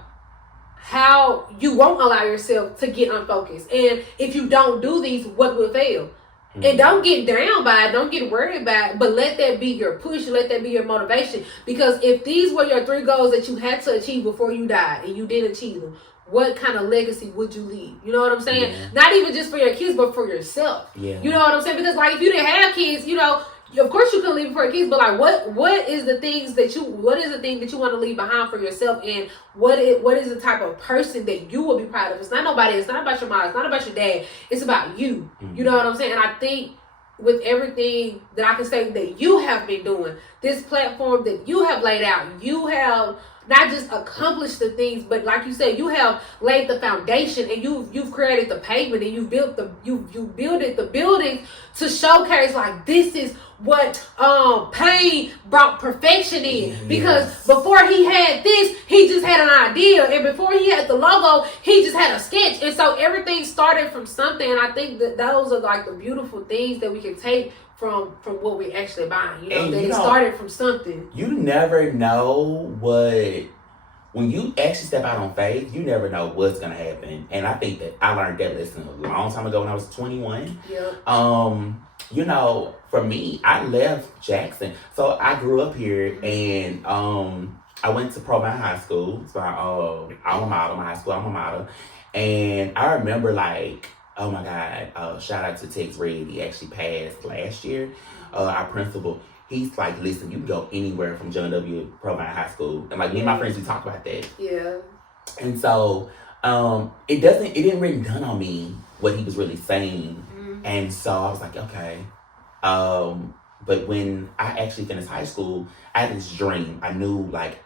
how you won't allow yourself to get unfocused. And if you don't do these, what will fail? Mm-hmm. And don't get down by it. Don't get worried about it. But let that be your push. Let that be your motivation. Because if these were your 3 goals that you had to achieve before you died, and you did achieve them, what kind of legacy would you leave? You know what I'm saying? Yeah. Not even just for your kids, but for yourself. Yeah. You know what I'm saying? Because, like, if you didn't have kids, you know, of course you can leave it for your kids, but like, what is the thing that you want to leave behind for yourself, and what is the type of person that you will be proud of? It's not nobody. It's not about your mom. It's not about your dad. It's about you. Mm-hmm. You know what I'm saying? And I think with everything that I can say that you have been doing, this platform that you have laid out, you have not just accomplished the things, but like you said, you have laid the foundation, and you've created the pavement, and you built the building to showcase, like, this is what pain brought perfection in. Because before he had this, he just had an idea, and before he had the logo, he just had a sketch. And so everything started from something, and I think that those are like the beautiful things that we can take from what we actually buying. You know, that it started from something. You never know when you actually step out on faith, you never know what's gonna happen. And I think that I learned that lesson a long time ago when I was 21. Yep. You know, for me, I left Jackson. So I grew up here, and I went to Provine High School. It's my alma mater, my high school alma mater. And I remember, like, oh my God, shout out to K.H.A.R.I.S. He actually passed last year. Our principal, he's like, listen, you can go anywhere from John W. Provine High School. And like, me and my friends, we talked about that. Yeah. And so it didn't really dawn on me what he was really saying. Mm-hmm. And so I was like, okay. But when I actually finished high school, I had this dream. I knew I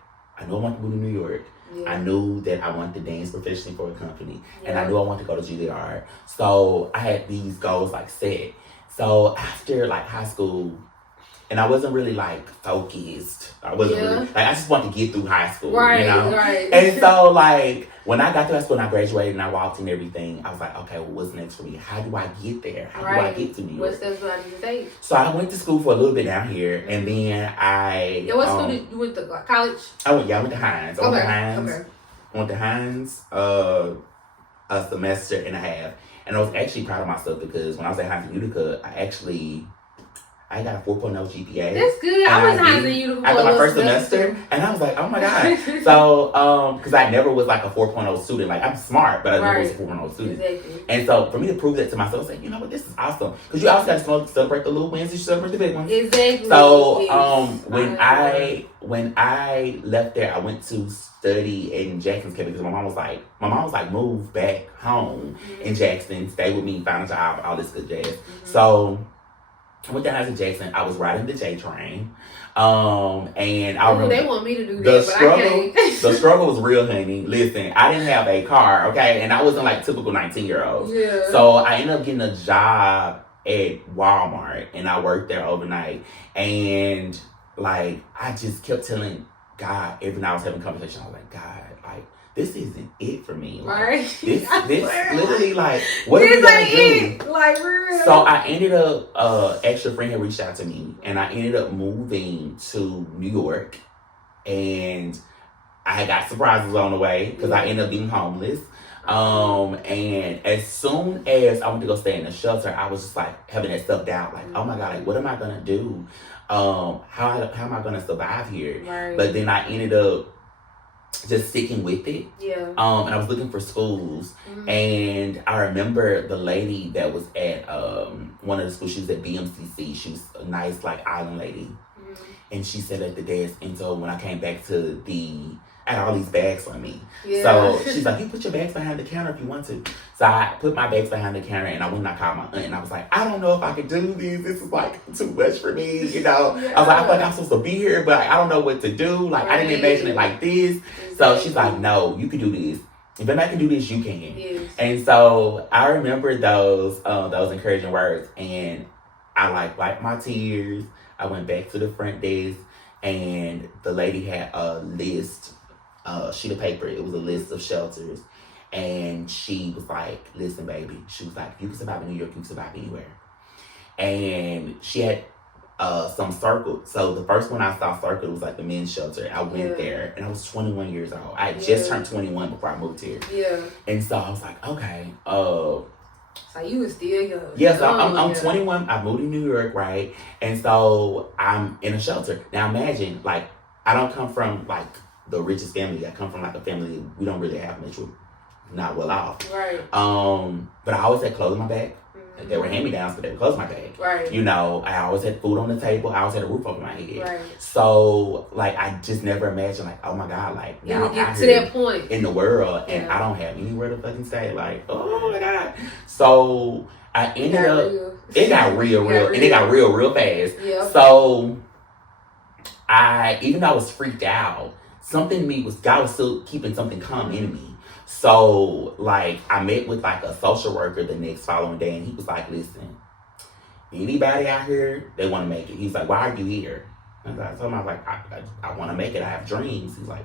wanted to move to New York. Yeah. I knew that I wanted to dance professionally for a company. Yeah. And I knew I wanted to go to Juilliard. So I had these goals like set. So after like high school, and I wasn't really like focused. I wasn't really, like, I just wanted to get through high school, right, you know? Right. And so like, when I got to high school and I graduated and I walked in everything, I was like, okay, well, what's next for me? How do I get there? How do I get to New York? What steps do I need to take? So I went to school for a little bit down here, and then Yeah, what school did you went to? College? I went to Hinds. I went to Hinds a semester and a half. And I was actually proud of myself, because when I was at Hinds Community College, I got a 4.0 GPA. That's good. I went to Hinds Community after my first semester. semester, and I was like, oh my God. So, because I never was like a 4.0 student. Like, I'm smart, but I never was a 4.0 student. Exactly. And so, for me to prove that to myself, I was like, you know what, this is awesome. Because you also got to celebrate the little wins, you celebrate the big ones. Exactly. So, yes. when I left there, I went to study in Jackson's because my mom was like, move back home in Jackson, stay with me, find a job, all this good jazz. So, I went down to Jackson. I was riding the J train, and I remember they want me to do that, but I can't. The struggle was real, honey. Listen, I didn't have a car, okay, and I wasn't like typical 19-year-old. Yeah. So I ended up getting a job at Walmart, and I worked there overnight. And like, I just kept telling God every night I was having a conversation. I was like, God, like, this isn't it for me. Like, right. This literally, like, what are we gonna do? Like, real. So I ended up, extra friend had reached out to me, and I ended up moving to New York, and I had got surprises on the way because I ended up being homeless. And as soon as I went to go stay in the shelter, I was just like having that self-doubt, like, oh my God, like, what am I gonna do? How am I gonna survive here? Right. But then I ended up just sticking with it. Yeah. And I was looking for schools, and I remember the lady that was at one of the schools. She was at BMCC. She was a nice, like, island lady, and she sat at the desk. And so when I came back to I had all these bags on me. Yeah. So she's like, you put your bags behind the counter if you want to. So I put my bags behind the counter, and I went and I called my aunt, and I was like, I don't know if I can do this. This is like too much for me, you know. Yeah. I was like, I feel like I'm supposed to be here, but I don't know what to do. Like, I didn't imagine it like this. So she's like, no, you can do this. If I can do this, you can. Yes. And so I remember those encouraging words, and I like wiped my tears. I went back to the front desk, and the lady had a list, sheet of paper. It was a list of shelters. And she was like, listen, baby. She was like, you can survive in New York, you can survive anywhere. And she had some circled. So the first one I saw circled was like the men's shelter. I went there, and I was 21 years old. I had just turned 21 before I moved here. Yeah. And so I was like, okay. So you were still young. Yes, I'm 21. I moved to New York, right? And so I'm in a shelter. Now imagine, like, I don't come from like the richest family. I come from like a family we don't really have much. We're not well off. Right. But I always had clothes in my bag. Like, they were hand-me-downs, but they were clothes in my bag. Right. You know, I always had food on the table. I always had a roof over my head. Right. So, like, I just never imagined, like, oh my God, like, you now get I'm to that point in the world, and I don't have anywhere to fucking stay. Like, oh my God. So I ended up, it got real, and it got real fast. Yeah. So even though I was freaked out, something in me God was still keeping something calm in me. So, like, I met with, like, a social worker the next following day, and he was like, listen, anybody out here, they want to make it. He's like, why are you here? And I told him, I was like, I want to make it. I have dreams. He's like,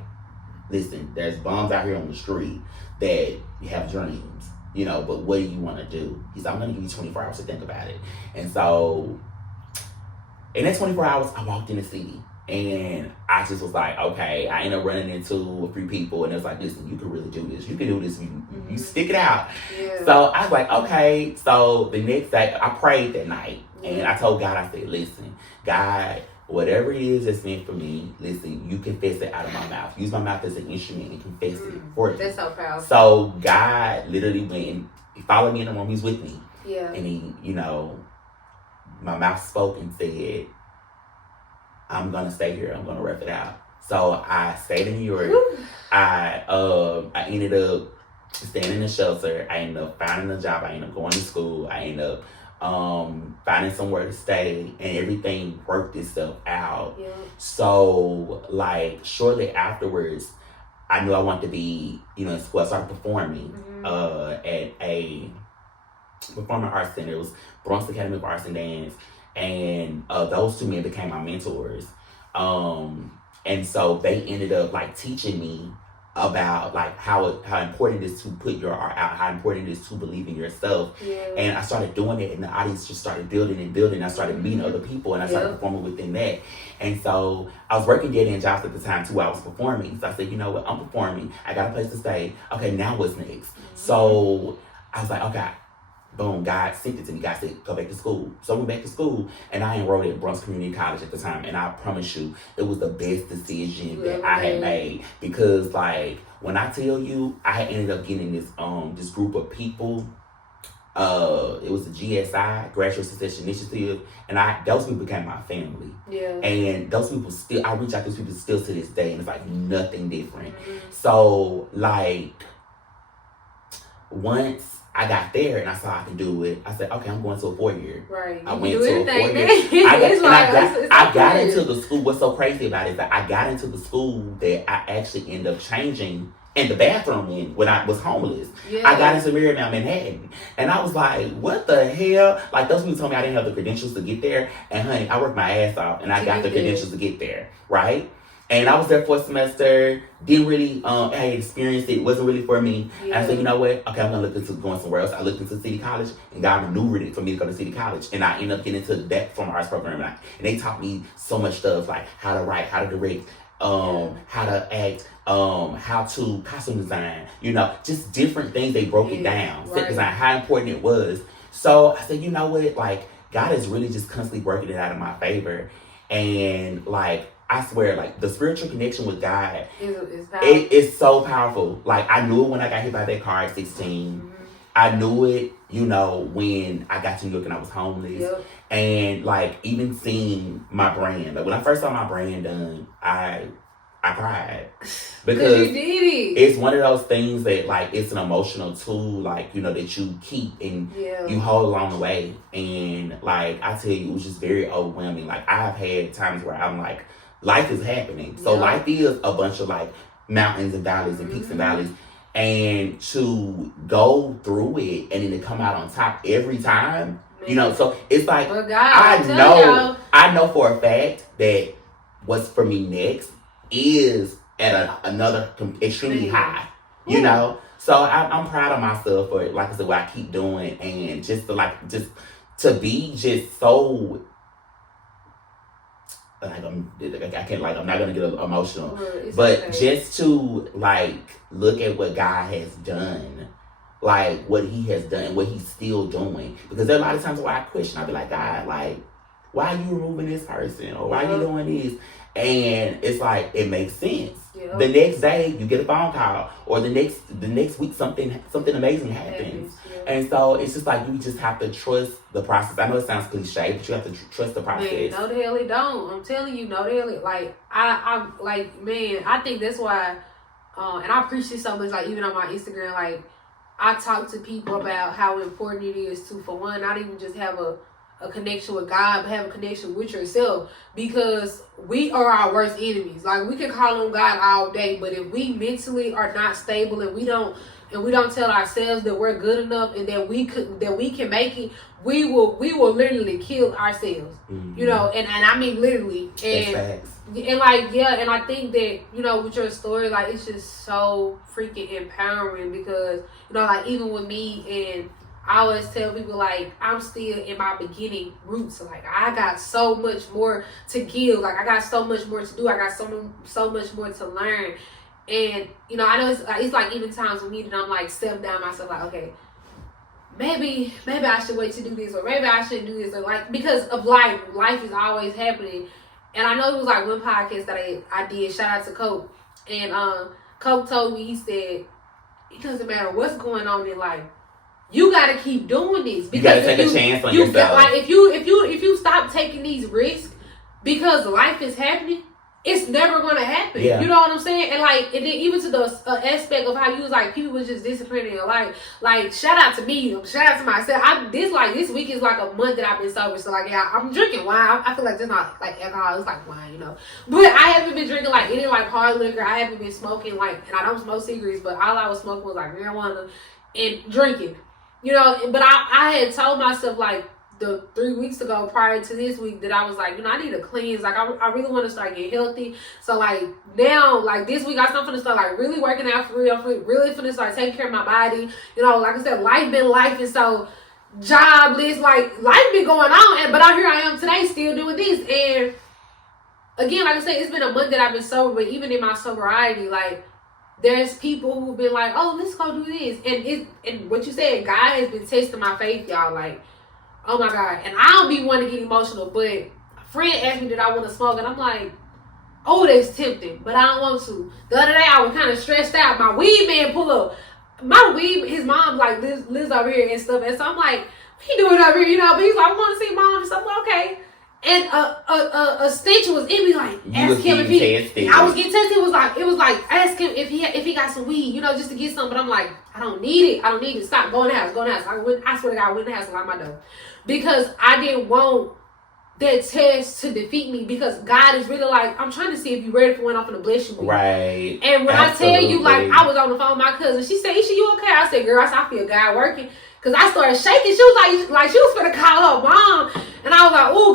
listen, there's bums out here on the street that have dreams, you know, but what do you want to do? He's like, I'm going to give you 24 hours to think about it. And so, in that 24 hours, I walked in the city. And I just was like, okay. I ended up running into a few people, and it was like, listen, you can really do this. You can do this. You stick it out. Yeah. So I was like, okay. So the next day, I prayed that night, and I told God, I said, listen, God, whatever it is that's meant for me, listen, you confess it out of my mouth. Use my mouth as an instrument and confess it for you. That's so powerful. So God literally went and he followed me in the room. He's with me. Yeah. And he, you know, my mouth spoke and said, I'm going to stay here. I'm going to rep it out. So I stayed in New York. I ended up staying in the shelter. I ended up finding a job. I ended up going to school. I ended up finding somewhere to stay, and everything worked itself out. Yeah. So, like, shortly afterwards, I knew I wanted to be, you know, in school. I started performing at a performing arts center. It was Bronx Academy of Arts and Dance. And those two men became my mentors. And so they ended up, like, teaching me about, like, how important it is to put your art out, how important it is to believe in yourself. Yeah. And I started doing it, and the audience just started building and building. I started meeting other people, and I started performing within that. And so I was working dead-end jobs at the time, too. I was performing. So I said, you know what? I'm performing. I got a place to stay. Okay, now what's next? So I was like, okay, boom, God sent it to me. God said, go back to school. So I went back to school, and I enrolled at Hinds Community College at the time. And I promise you, it was the best decision that I had made. Because, like, when I tell you, I had ended up getting this group of people. It was the GSI, Graduate Success Initiative, and those people became my family. Yeah. And those people still, I reach out to those people still to this day, and it's like nothing different. So, like, once I got there and I saw I can do it, I said, okay, I'm going to a 4-year. Right. I went to a 4-year. I got into the school. What's so crazy about it is that I got into the school that I actually ended up changing in the bathroom when I was homeless. Yeah. I got into Marymount, Manhattan. And I was like, what the hell? Like, those people told me I didn't have the credentials to get there. And honey, I worked my ass off and I got the credentials to get there, right? And I was there for a semester, didn't really, I had experienced it, wasn't really for me. Yeah. And I said, you know what? Okay, I'm gonna look into going somewhere else. I looked into City College, and God maneuvered it for me to go to City College. And I ended up getting into that performing arts program. And they taught me so much stuff, like how to write, how to direct, how to act, how to costume design, just different things. They broke it down, set design, how important it was. So I said, you know what? Like, God is really just constantly working it out in my favor. And, like, I swear, like, the spiritual connection with God, it's so powerful. Like, I knew it when I got hit by that car at 16. I knew it, when I got to New York and I was homeless. Yep. And, like, even seeing my brand. Like, when I first saw my brand done, I cried. Because you did it. It's one of those things that, like, it's an emotional tool, like, that you keep and you hold along the way. And, like, I tell you, it was just very overwhelming. Like, I've had times where I'm like, life is happening. So life is a bunch of, like, mountains and valleys and peaks and valleys. And to go through it and then to come out on top every time, so it's like, I know for a fact that what's for me next is at another extremely high, So I'm proud of myself for, like I said, what I keep doing, and just to be just so, like, I'm not gonna get emotional, but just to, like, look at what God has done, like what He has done, what He's still doing. Because there are a lot of times where I question, I'll be like, God, like, why are you removing this person, or why are you doing this? And it's like, it makes sense. Yep. The next day you get a phone call, or the next week something amazing happens. Yep. And so it's just like, you just have to trust the process. I know it sounds cliche, but you have to trust the process. Man, no the hell it don't. I'm telling you, no the hell it. Like, I think that's why, and I preach this so much, like, even on my Instagram, like, I talk to people about how important it is to, for one, not even just have a connection with God, but have a connection with yourself, because we are our worst enemies. Like, we can call on God all day, but if we mentally are not stable, and we don't tell ourselves that we're good enough and that we can make it, we will literally kill ourselves. And I mean literally. And I think that, with your story, like, it's just so freaking empowering, because, like, even with me, and I always tell people, like, I'm still in my beginning roots. Like, I got so much more to give. Like, I got so much more to do. I got so much more to learn. And, I know it's like even times with me that I'm, like, stepping down myself, like, okay, maybe I should wait to do this, or maybe I shouldn't do this, or, like, because of life is always happening. And I know it was, like, one podcast that I did, shout out to Coke. And Coke told me, he said, it doesn't matter what's going on in life, you gotta keep doing this, because you gotta take a chance on yourself. Like, if you stop taking these risks because life is happening, it's never gonna happen. Yeah. You know what I'm saying? And, like, and then even to the aspect of how you was like, people was just disciplining your life. Like, shout out to me, shout out to myself. This week is like a month that I've been sober, so, like, yeah, I'm drinking wine. I feel like it's not like alcohol, it's like wine, But I haven't been drinking, like, any, like, hard liquor. I haven't been smoking, like, and I don't smoke cigarettes, but all I was smoking was, like, marijuana and drinking. But I had told myself, like, the 3 weeks ago prior to this week, that I was like, I need to cleanse. Like, I really want to start getting healthy. So, like, now, like, this week, I'm going to start, like, really working out for real. I'm really going to start taking care of my body. Like I said, life been life. And so, jobless, like, life been going on. But here I am today still doing this. And, again, like I said, it's been a month that I've been sober. But even in my sobriety, like, there's people who've been like, oh, let's go do this. And what you said, God has been testing my faith, y'all. Like, oh my God. And I don't be wanting to get emotional, but a friend asked me that I want to smoke, and I'm like, oh, that's tempting, but I don't want to. The other day, I was kind of stressed out. My weed man pull up. My weed, his mom, like, lives over here and stuff. And so I'm like, what he doing over here, you know? But he's like, I want to see mom. So I'm like, okay. And a stitch was in me, like, ask him if he. I was getting tested. It was like, ask him if he got some weed, you know, just to get some. But I'm like, I don't need it. Stop. Go in the house. I swear to God, I went in the house and locked my door because I didn't want that test to defeat me, because God is really like, I'm trying to see if you're ready for when I'm gonna bless you with. Right. And when I tell you, like, I was on the phone with my cousin. She said, Isha, you okay? I said, girl, I feel God working. Because I started shaking. She was like she was finna call her mom. And I was like, oh,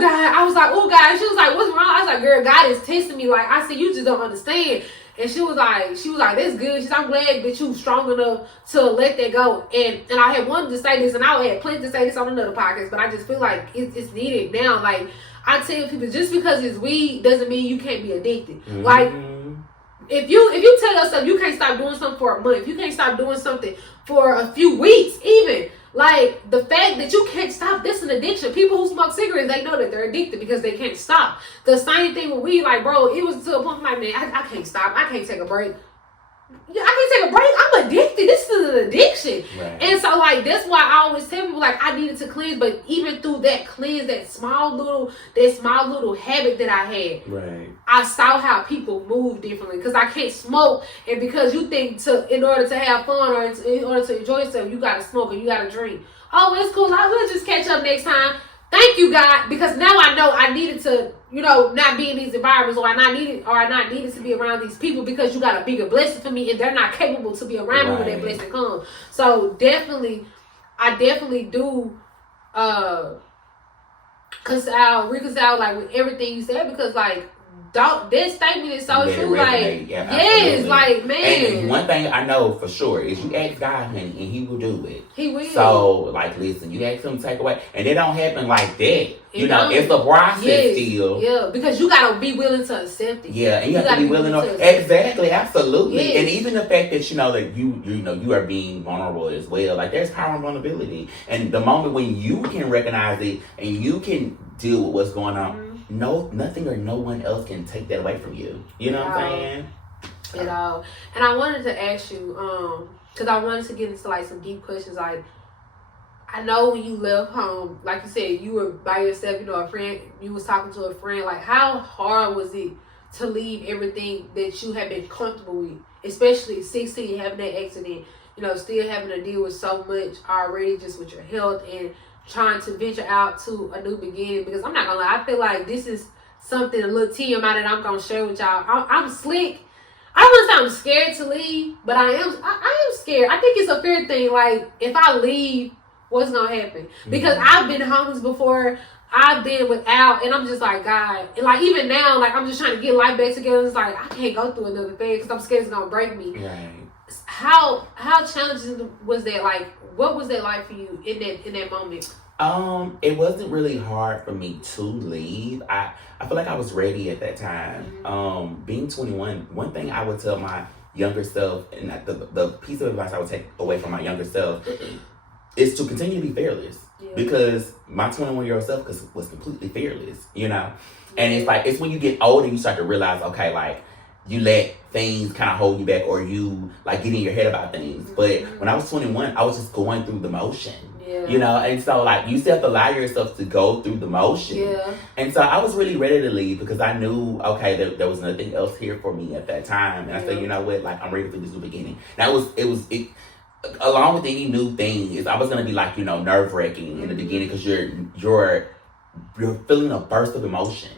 God. And she was like, what's wrong? I was like, girl, God is testing me. Like, I said, you just don't understand. And she was like, that's good. She said, I'm glad that you strong enough to let that go. And I had wanted to say this, and I had planned to say this on another podcast, but I just feel like it's needed now. Like, I tell people, just because it's weed doesn't mean you can't be addicted. Mm-hmm. Like, if you tell yourself you can't stop doing something for a month, you can't stop doing something for a few weeks, even, like, the fact that you can't stop, that's an addiction. People who smoke cigarettes, they know that they're addicted because they can't stop. The same thing with weed, like, bro, it was to a point like, man, I can't stop. I can't take a break. Yeah, I can't take a break. I'm addicted. This is an addiction. Right. And so, like, that's why I always tell people, like, I needed to cleanse. But even through that cleanse, that small little habit that I had, right, I saw how people move differently. Because I can't smoke, and because you think in order to have fun or in order to enjoy yourself, you got to smoke or you got to drink. Oh, it's cool. I will just catch up next time. Thank you, God, because now I know I needed to, you know, not be in these environments, or I not needed to be around these people, because you got a bigger blessing for me, and they're not capable to be around me when that blessing comes. So I definitely do reconcile like with everything you said, because like, this statement is so true. Like, yes, like, man. And one thing I know for sure is you ask God, honey, and He will do it. He will. So, like, listen, you ask Him to take away, and it don't happen like that. You know, it's a process still. Yeah, because you gotta be willing to accept it. Yeah, and you have to be willing to exactly, absolutely. Yes. And even the fact that you know that you are being vulnerable as well. Like, there's power in vulnerability, and the moment when you can recognize it and you can deal with what's going on. Mm-hmm. Nothing or no one else can take that away from you. You know what I'm saying? At all. And I wanted to ask you, because I wanted to get into like some deep questions. Like, I know when you left home, like you said, you were by yourself. You know, a friend. You was talking to a friend. Like, how hard was it to leave everything that you had been comfortable with, especially 16, having that accident? You know, still having to deal with so much already, just with your health and trying to venture out to a new beginning. Because I'm not gonna lie, I feel like this is something, a little TMI that I'm gonna share with y'all. I'm slick. I don't want to say I'm scared to leave, but I am scared. I think it's a fear thing. Like, if I leave, what's gonna happen? Because I've been homeless before. I've been without, and I'm just like, God. And like, even now, like, I'm just trying to get life back together. It's like, I can't go through another phase because I'm scared it's gonna break me. Right. How challenging was that? Like, what was that like for you in that moment? It wasn't really hard for me to leave. I feel like I was ready at that time. Mm-hmm. Being 21, one thing I would tell my younger self, and the piece of advice I would take away from my younger self is to continue to be fearless. Yeah. Because my 21-year-old self was completely fearless, you know? And it's like, it's when you get older, you start to realize, okay, like, you let things kind of hold you back, or you like get in your head about things. But when I was 21, I was just going through the motion, you know? And so like, you still have to allow yourself to go through the motion. Yeah. And so I was really ready to leave because I knew, okay, there was nothing else here for me at that time. And I said, you know what, like, I'm ready for this new beginning. Now it along with any new thing, is I was going to be like, you know, nerve-wracking in the beginning, because you're feeling a burst of emotion.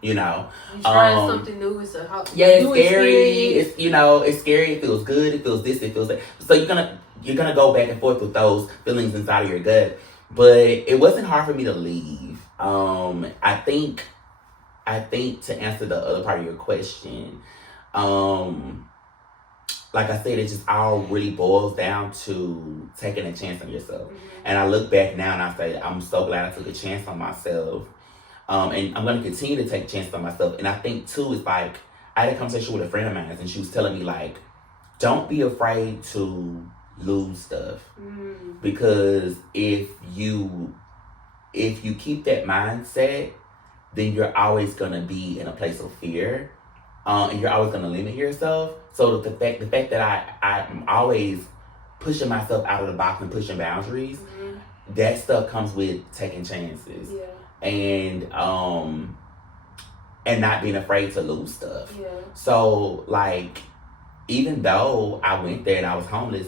You know, you're trying something new. It's it's scary. It's, you know, it's scary. It feels good. It feels this. It feels that. So you're gonna go back and forth with those feelings inside of your gut. But it wasn't hard for me to leave. I think to answer the other part of your question, like I said, it just all really boils down to taking a chance on yourself. Mm-hmm. And I look back now and I say, I'm so glad I took a chance on myself. And I'm going to continue to take chances on myself. And I think, too, it's like, I had a conversation with a friend of mine, and she was telling me, like, don't be afraid to lose stuff. Because if you keep that mindset, then you're always gonna be in a place of fear, and you're always gonna limit yourself. So the fact that I'm always pushing myself out of the box and pushing boundaries, that stuff comes with taking chances, and not being afraid to lose stuff. So like, even though I went there and I was homeless,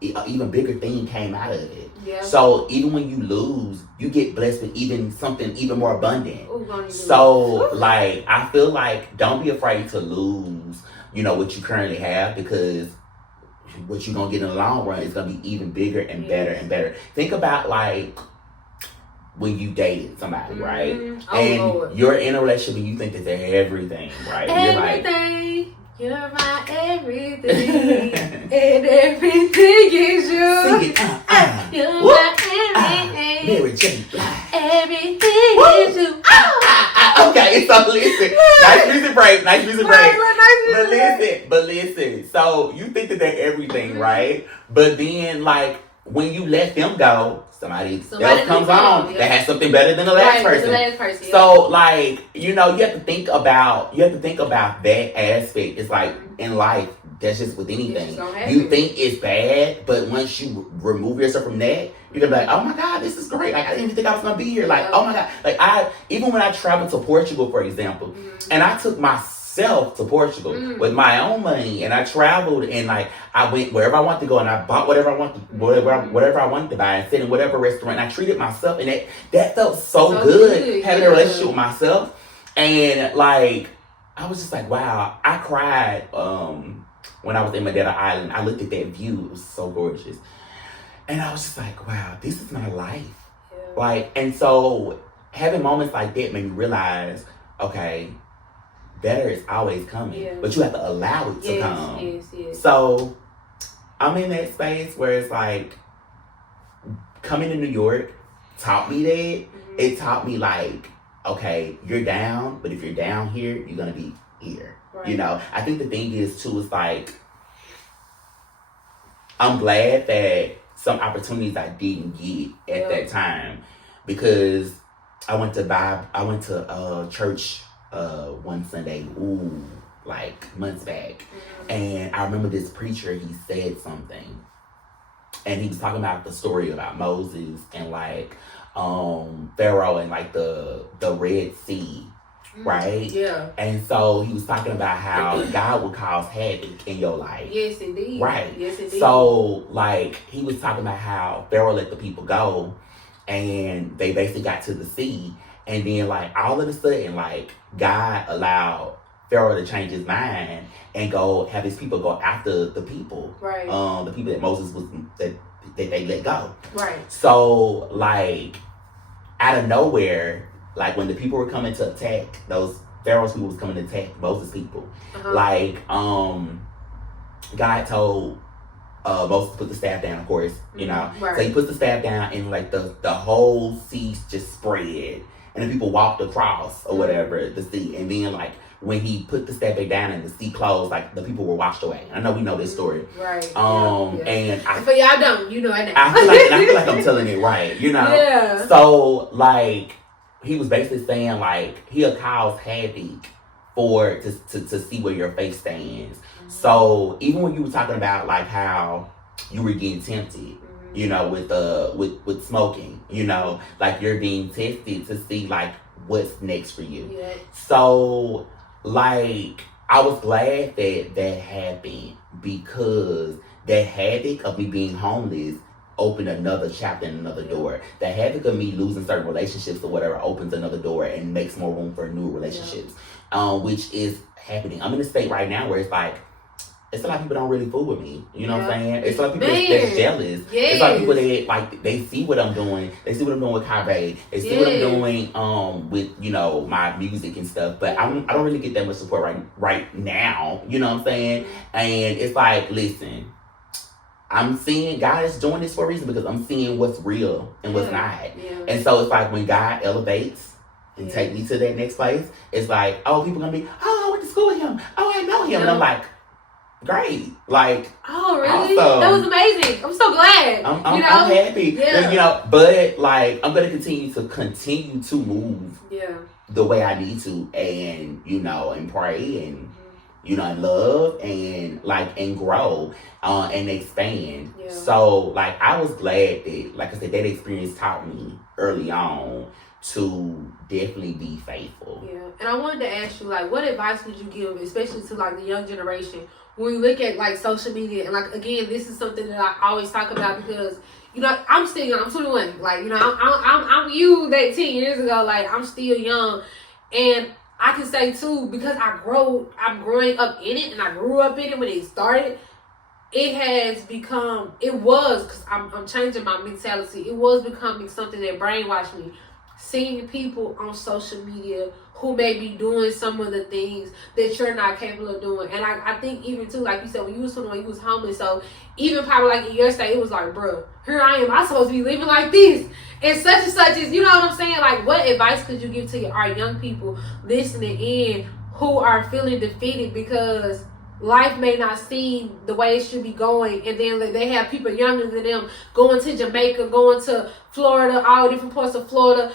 an even bigger thing came out of it. So even when you lose, you get blessed with something even more abundant. So like, I feel like, don't be afraid to lose, what you currently have, because what you're gonna get in the long run is gonna be even bigger and better and better. Think about like when you dated somebody, right? And you're in a relationship and you think that they're everything, right? Everything. You're my everything, and everything is you. Sing it, You're my everything, Mary J. Blige. Everything is you. Okay, so listen. Nice music break. But listen. So you think that they're everything, right? But then, like, when you let them go, somebody else comes on that has something better than the last person. So like, you have to think about that aspect. It's like in life, that's just with anything. You think it's bad, but once you remove yourself from that, you're gonna be like, oh my God, this is great. Like, I didn't even think I was gonna be here. Like, oh my God. Like, even when I traveled to Portugal, for example, and I took myself to Portugal with my own money, and I traveled, and like, I went wherever I wanted to go, and I bought whatever I wanted to buy, and sit in whatever restaurant, and I treated myself, and that felt so good, having a relationship with myself. And like, I was just like, wow. I cried when I was in Madeira Island. I looked at that view. It was so gorgeous. And I was just like, wow, this is my life. Like, and so having moments like that made me realize, okay, better is always coming, but you have to allow it to come. So I'm in that space where it's like, coming to New York taught me that. It taught me like, okay, you're down, but if you're down here, you're gonna be here. I think the thing is too, is like, I'm glad that some opportunities I didn't get at that time, because I went to church one Sunday, like months back, and I remember this preacher, he said something, and he was talking about the story about Moses and like Pharaoh and like the Red Sea, right? And so he was talking about how God would cause havoc in your life. Yes, indeed. Right. Yes, indeed. So like, he was talking about how Pharaoh let the people go, and they basically got to the sea, and then like, all of a sudden, like, God allowed Pharaoh to change his mind and go have his people go after the people, right? The people that Moses was that they let go, right? So like, out of nowhere, like when the people were coming to attack, those Pharaoh's people was coming to attack Moses' people, like God told Moses to put the staff down, of course, right. So he puts the staff down, and like the whole sea just spread, and the people walked across or whatever the sea, and then like, when he put the staff back down and the sea closed, like, the people were washed away. I know we know this story, right? And but y'all don't, it now. I feel like I'm telling it right, Yeah. So like, he was basically saying like, he'll cause havoc to see where your faith stands. So even when you were talking about like how you were getting tempted, with smoking, like, you're being tested to see like what's next for you. So like, I was glad that happened, because that havoc of me being homeless opened another chapter and another door. The havoc of me losing certain relationships or whatever opens another door and makes more room for new relationships, which is happening. I'm in a state right now where it's like, it's a lot of people don't really fool with me. You know what I'm saying? It's a lot of people that's jealous. It's a lot of people that like, they see what I'm doing. They see what I'm doing with K.H.A.R.I.S. They see what I'm doing with my music and stuff. But I don't really get that much support right now. You know what I'm saying? And it's like, listen, I'm seeing God is doing this for a reason, because I'm seeing what's real and what's not. And so it's like, when God elevates and take me to that next place, it's like, oh, people gonna be, oh, I went to school with him. Oh, I know him. And I'm like, great. Like, oh really? awesome. That was amazing. I'm so glad. I'm happy. Yeah. But like, I'm gonna continue to move. Yeah. The way I need to, and and pray, and and love, and and grow, and expand. Yeah. So like, I was glad that, like I said, that experience taught me early on to definitely be faithful. Yeah, and I wanted to ask you, like, what advice would you give, especially to like the young generation, when you look at like social media? And like, again, this is something that I always talk about because I'm still young. I'm 21. Like, I'm you that 10 years ago. Like, I'm still young, and I can say too, because I'm growing up in it, and I grew up in it when it started. It has become, because I'm changing my mentality. It was becoming something that brainwashed me. Seeing people on social media who may be doing some of the things that you're not capable of doing. And I think even too, like you said, when you was 21, you was homeless. So even probably like in your state, it was like, bro, here I am. I'm supposed to be living like this. And such is, you know what I'm saying? Like, what advice could you give to our young people listening in who are feeling defeated because life may not seem the way it should be going, and then they have people younger than them going to Jamaica, going to Florida, all different parts of Florida,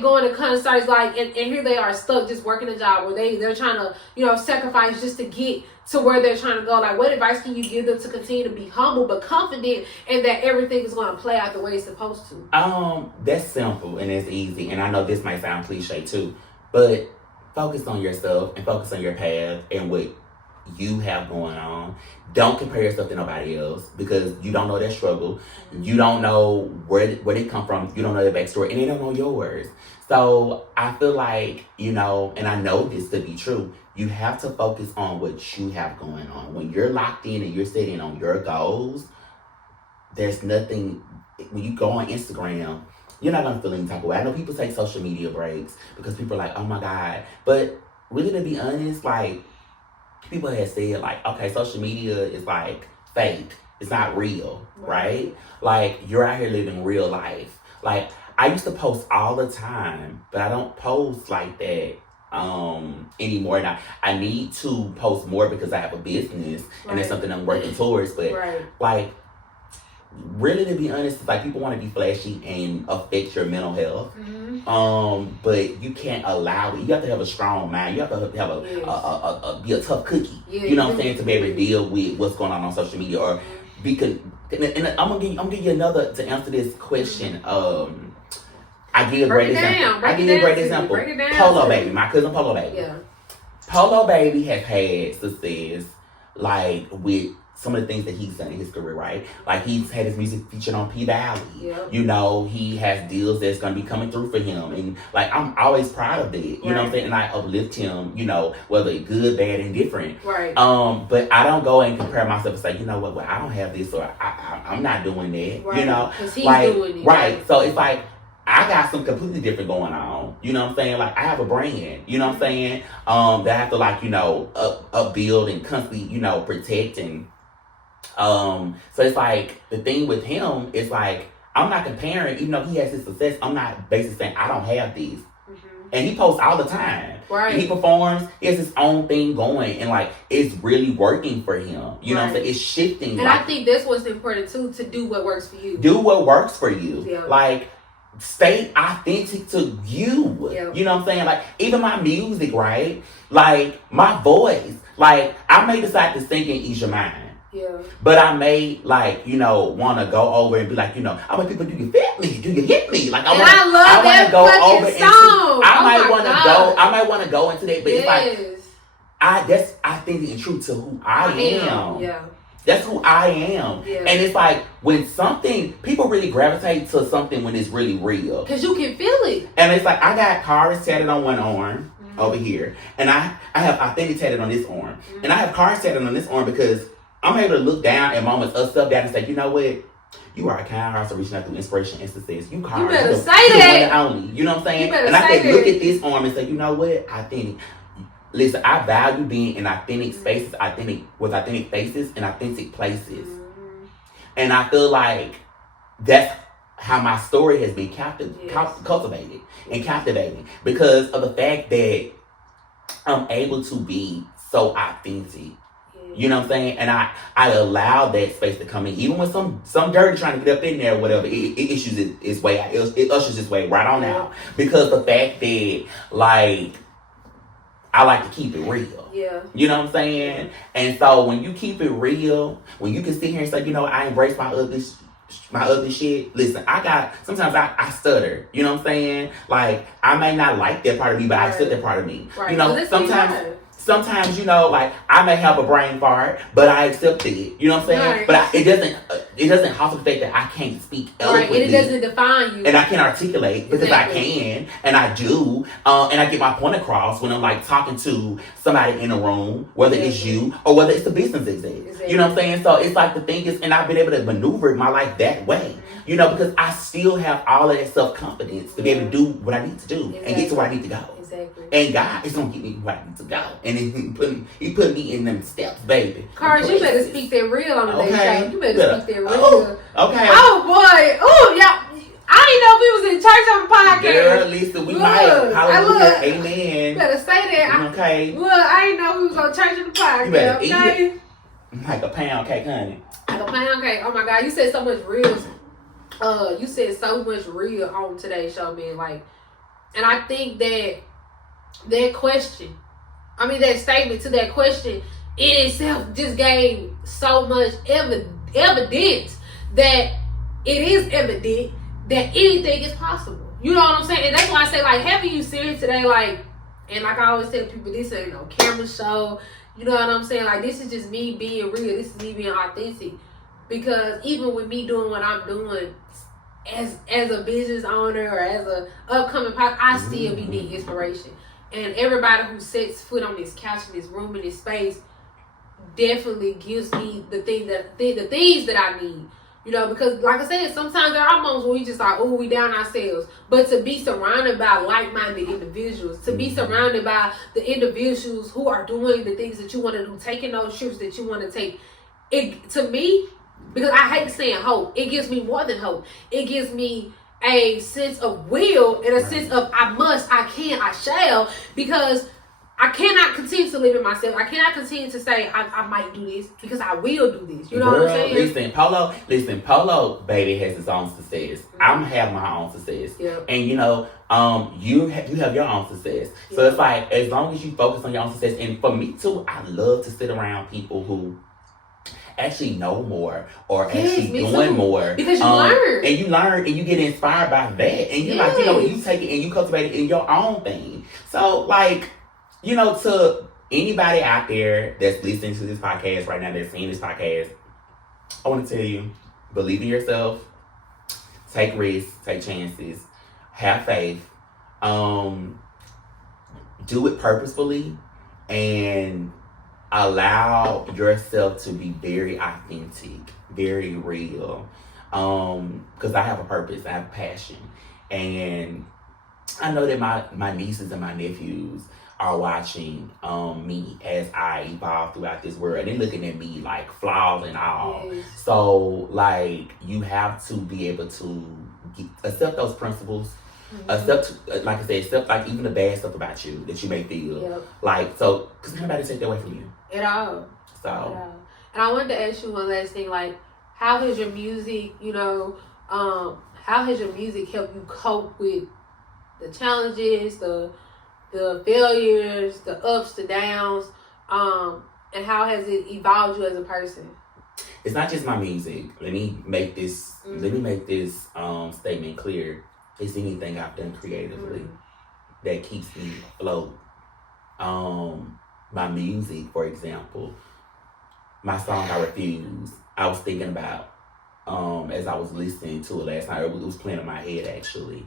going to concerts, like, and here they are stuck just working a job where they're trying to sacrifice just to get to where they're trying to go. Like, what advice can you give them to continue to be humble but confident and that everything is going to play out the way it's supposed to? That's simple and it's easy, and I know this might sound cliche too, but focus on yourself and focus on your path and what you have going on. Don't compare yourself to nobody else because you don't know their struggle. You don't know where they come from. You don't know their backstory, and they don't know yours. So I feel like, and I know this to be true, you have to focus on what you have going on. When you're locked in and you're sitting on your goals, there's nothing. When you go on Instagram, you're not gonna feel any type of way. I know people take social media breaks because people are like, oh my God. But really, to be honest, like, people have said, like, okay, social media is like fake. It's not real, right? Like, you're out here living real life. Like, I used to post all the time, but I don't post like that anymore. Now, I need to post more because I have a business and it's something I'm working towards. But like, really, to be honest, it's like people want to be flashy and affect your mental health. But you can't allow it. You have to have a strong mind. You have to have be a tough cookie. You know what I'm saying, to be able to deal with what's going on social media, or because. And I'm gonna give you another to answer this question. I give a great example. Polo Baby, my cousin Polo Baby. Yeah. Polo Baby has had success, like, with some of the things that he's done in his career, right? Like, he's had his music featured on P Valley. Yeah. He has deals that's gonna be coming through for him, and like, I'm always proud of that. You know what I'm saying? And I uplift him, whether it's good, bad, and different. Right. But I don't go and compare myself and say, you know what? Well, I don't have this, or I'm not doing that. Right. Because he's like, doing it. Right. So it's like, I got something completely different going on. You know what I'm saying? Like, I have a brand, you know what I'm saying? That I have to, like, upbuild and constantly, protect. And so it's like, the thing with him is like, I'm not comparing, even though he has his success, I'm not basically saying I don't have these. And he posts all the time. Right. And he performs, he has his own thing going, and like, it's really working for him. You know what I'm saying? It's shifting. And I think that's what's important too, to do what works for you. Do what works for you. Yeah. Like, stay authentic to you. Yeah. You know what I'm saying? Like, even my music, right? Like, my voice. Like, I may decide to sing in Ease Your Mind. Yeah. But I may, like, want to go over and be like, I'm like, people, do you fit me? Do you hit me? Like, I want to go over song. I might want to go into that, but it's like, that's authentic and true to who I am. Yeah. That's who I am. Yeah. And it's like, when people really gravitate to something when it's really real. Because you can feel it. And it's like, I got Kharis tatted on one arm over here. And I have authentic tatted on this arm. And I have Kharis tatted on this arm because I'm able to look down at moments of stuff down and say, you know what? You are a kind heart reaching out through inspiration and success. You Kharis. You better say that. Only. You know what I'm saying? You better and I say can look at this arm and say, you know what? Listen, I value being in authentic spaces, with authentic faces and authentic places. And I feel like that's how my story has been cultivated and captivating, because of the fact that I'm able to be so authentic. You know what I'm saying? And I allow that space to come in, even when some dirty trying to get up in there or whatever. It issues its way out. It ushers its way right on out, because the fact that like I like to keep it real. Yeah. You know what I'm saying? And so when you keep it real, when you can sit here and say, you know, I embrace my ugly shit. Listen, sometimes I stutter. You know what I'm saying? Like, I may not like that part of me, but I accept that part of me. Right. You know, sometimes, you know, like, I may have a brain fart, but I accept it. You know what I'm saying? Right. But it doesn't halt the fact that I can't speak eloquently. Right, and it doesn't define you. And I can articulate, because I can, and I do, and I get my point across when I'm like talking to somebody in a room, whether it's you or whether it's the business exec. You know what I'm saying? So it's like, the thing is, and I've been able to maneuver my life that way. You know, because I still have all of that self-confidence to be able to do what I need to do and get to where I need to go. Exactly. And God is going to get me where I need to go. And He put me in them steps, baby. Kharis, you better speak that real on the day show. You better speak that real. Okay. Oh, boy. Oh, y'all. I didn't know we was in church on the podcast. Girl, listen, we might. Hallelujah. Amen. You better say that. Okay. Look, I didn't know we was on church on the podcast. You better eat okay? it. Like a pound cake, honey. Like a pound cake. Oh, my God. You said so much real. You said so much real on today's show, man. Like, and I think that statement to that question in itself just gave so much evidence that it is evident that anything is possible. You know what I'm saying? And that's why I say, like, having you serious today, like, and like I always tell people, this ain't no camera show. You know what I'm saying? Like, this is just me being real. This is me being authentic. Because even with me doing what I'm doing as a business owner or as a upcoming podcast, I still be needing inspiration. And everybody who sets foot on this couch, in this room, in this space, definitely gives me the things that I need. You know, because like I said, sometimes there are moments where we just like, we down ourselves. But to be surrounded by like-minded individuals, to be surrounded by the individuals who are doing the things that you want to do, taking those trips that you want to take, it, to me, because I hate saying hope, it gives me more than hope. It gives me a sense of will and a sense of I must, I can, I shall, because I cannot continue to live in myself. I cannot continue to say I might do this, because I will do this. You know what I'm saying? Listen, Polo, baby, has his own success. I'm having my own success. Yep. And you know, you have your own success. Yep. So it's like, as long as you focus on your own success, and for me too, I love to sit around people who actually know more or actually doing more, because you learn and you get inspired by that, and you like, you know, you take it and you cultivate it in your own thing. So like, you know, to anybody out there that's listening to this podcast right now, that's seeing this podcast, I want to tell you, believe in yourself, take risks, take chances, have faith, do it purposefully, and allow yourself to be very authentic, very real. Because I have a purpose, I have a passion. And I know that my nieces and my nephews are watching me as I evolve throughout this world. And they're looking at me like flaws and all. Yes. So, like, you have to be able to accept those principles. Accept like even the bad stuff about you that you may feel. Yep. Like, so, because nobody take that away from you. At all. So. And I wanted to ask you one last thing, like, how has your music, how has your music helped you cope with the challenges, the failures, the ups, the downs, and how has it evolved you as a person? It's not just my music. Let me make this statement clear. It's anything I've done creatively that keeps me afloat. My music, for example, my song I Refuse, I was thinking about as I was listening to it last night. It was playing in my head actually.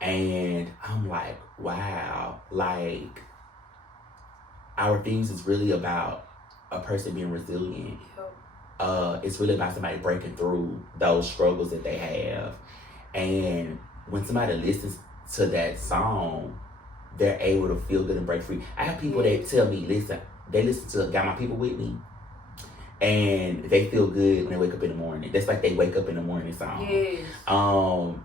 And I'm like, wow, like, I Refuse is really about a person being resilient. It's really about somebody breaking through those struggles that they have. And when somebody listens to that song, they're able to feel good and break free. I have people that tell me, listen, they listen to Got My People With Me. and they feel good when they wake up in the morning. That's like they wake up in the morning song. Yes.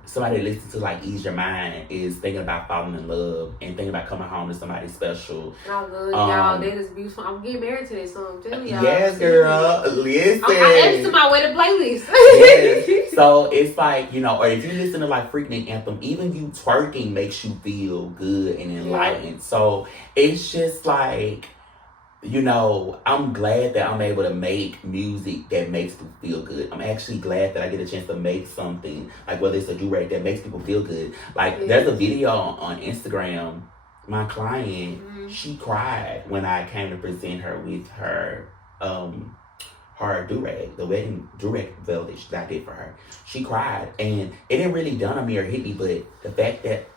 Somebody that listens to like Ease Your Mind is thinking about falling in love and thinking about coming home to somebody special. I love y'all. That is beautiful. I'm getting married to this song. I'm telling y'all. Yes, girl. Listen. I added to my wedding playlist. Yes. So it's like, you know, or if you listen to like Freaking Anthem, even you twerking makes you feel good and enlightened. Yeah. So it's just like, you know, I'm glad that I'm able to make music that makes people feel good. I'm actually glad that I get a chance to make something, like whether it's a do-rag that makes people feel good. Like, there's a video on Instagram, my client, she cried when I came to present her with her her do-rag, the wedding do-rag velvet that I did for her. She cried, and it didn't really dawn on me or hit me, but the fact that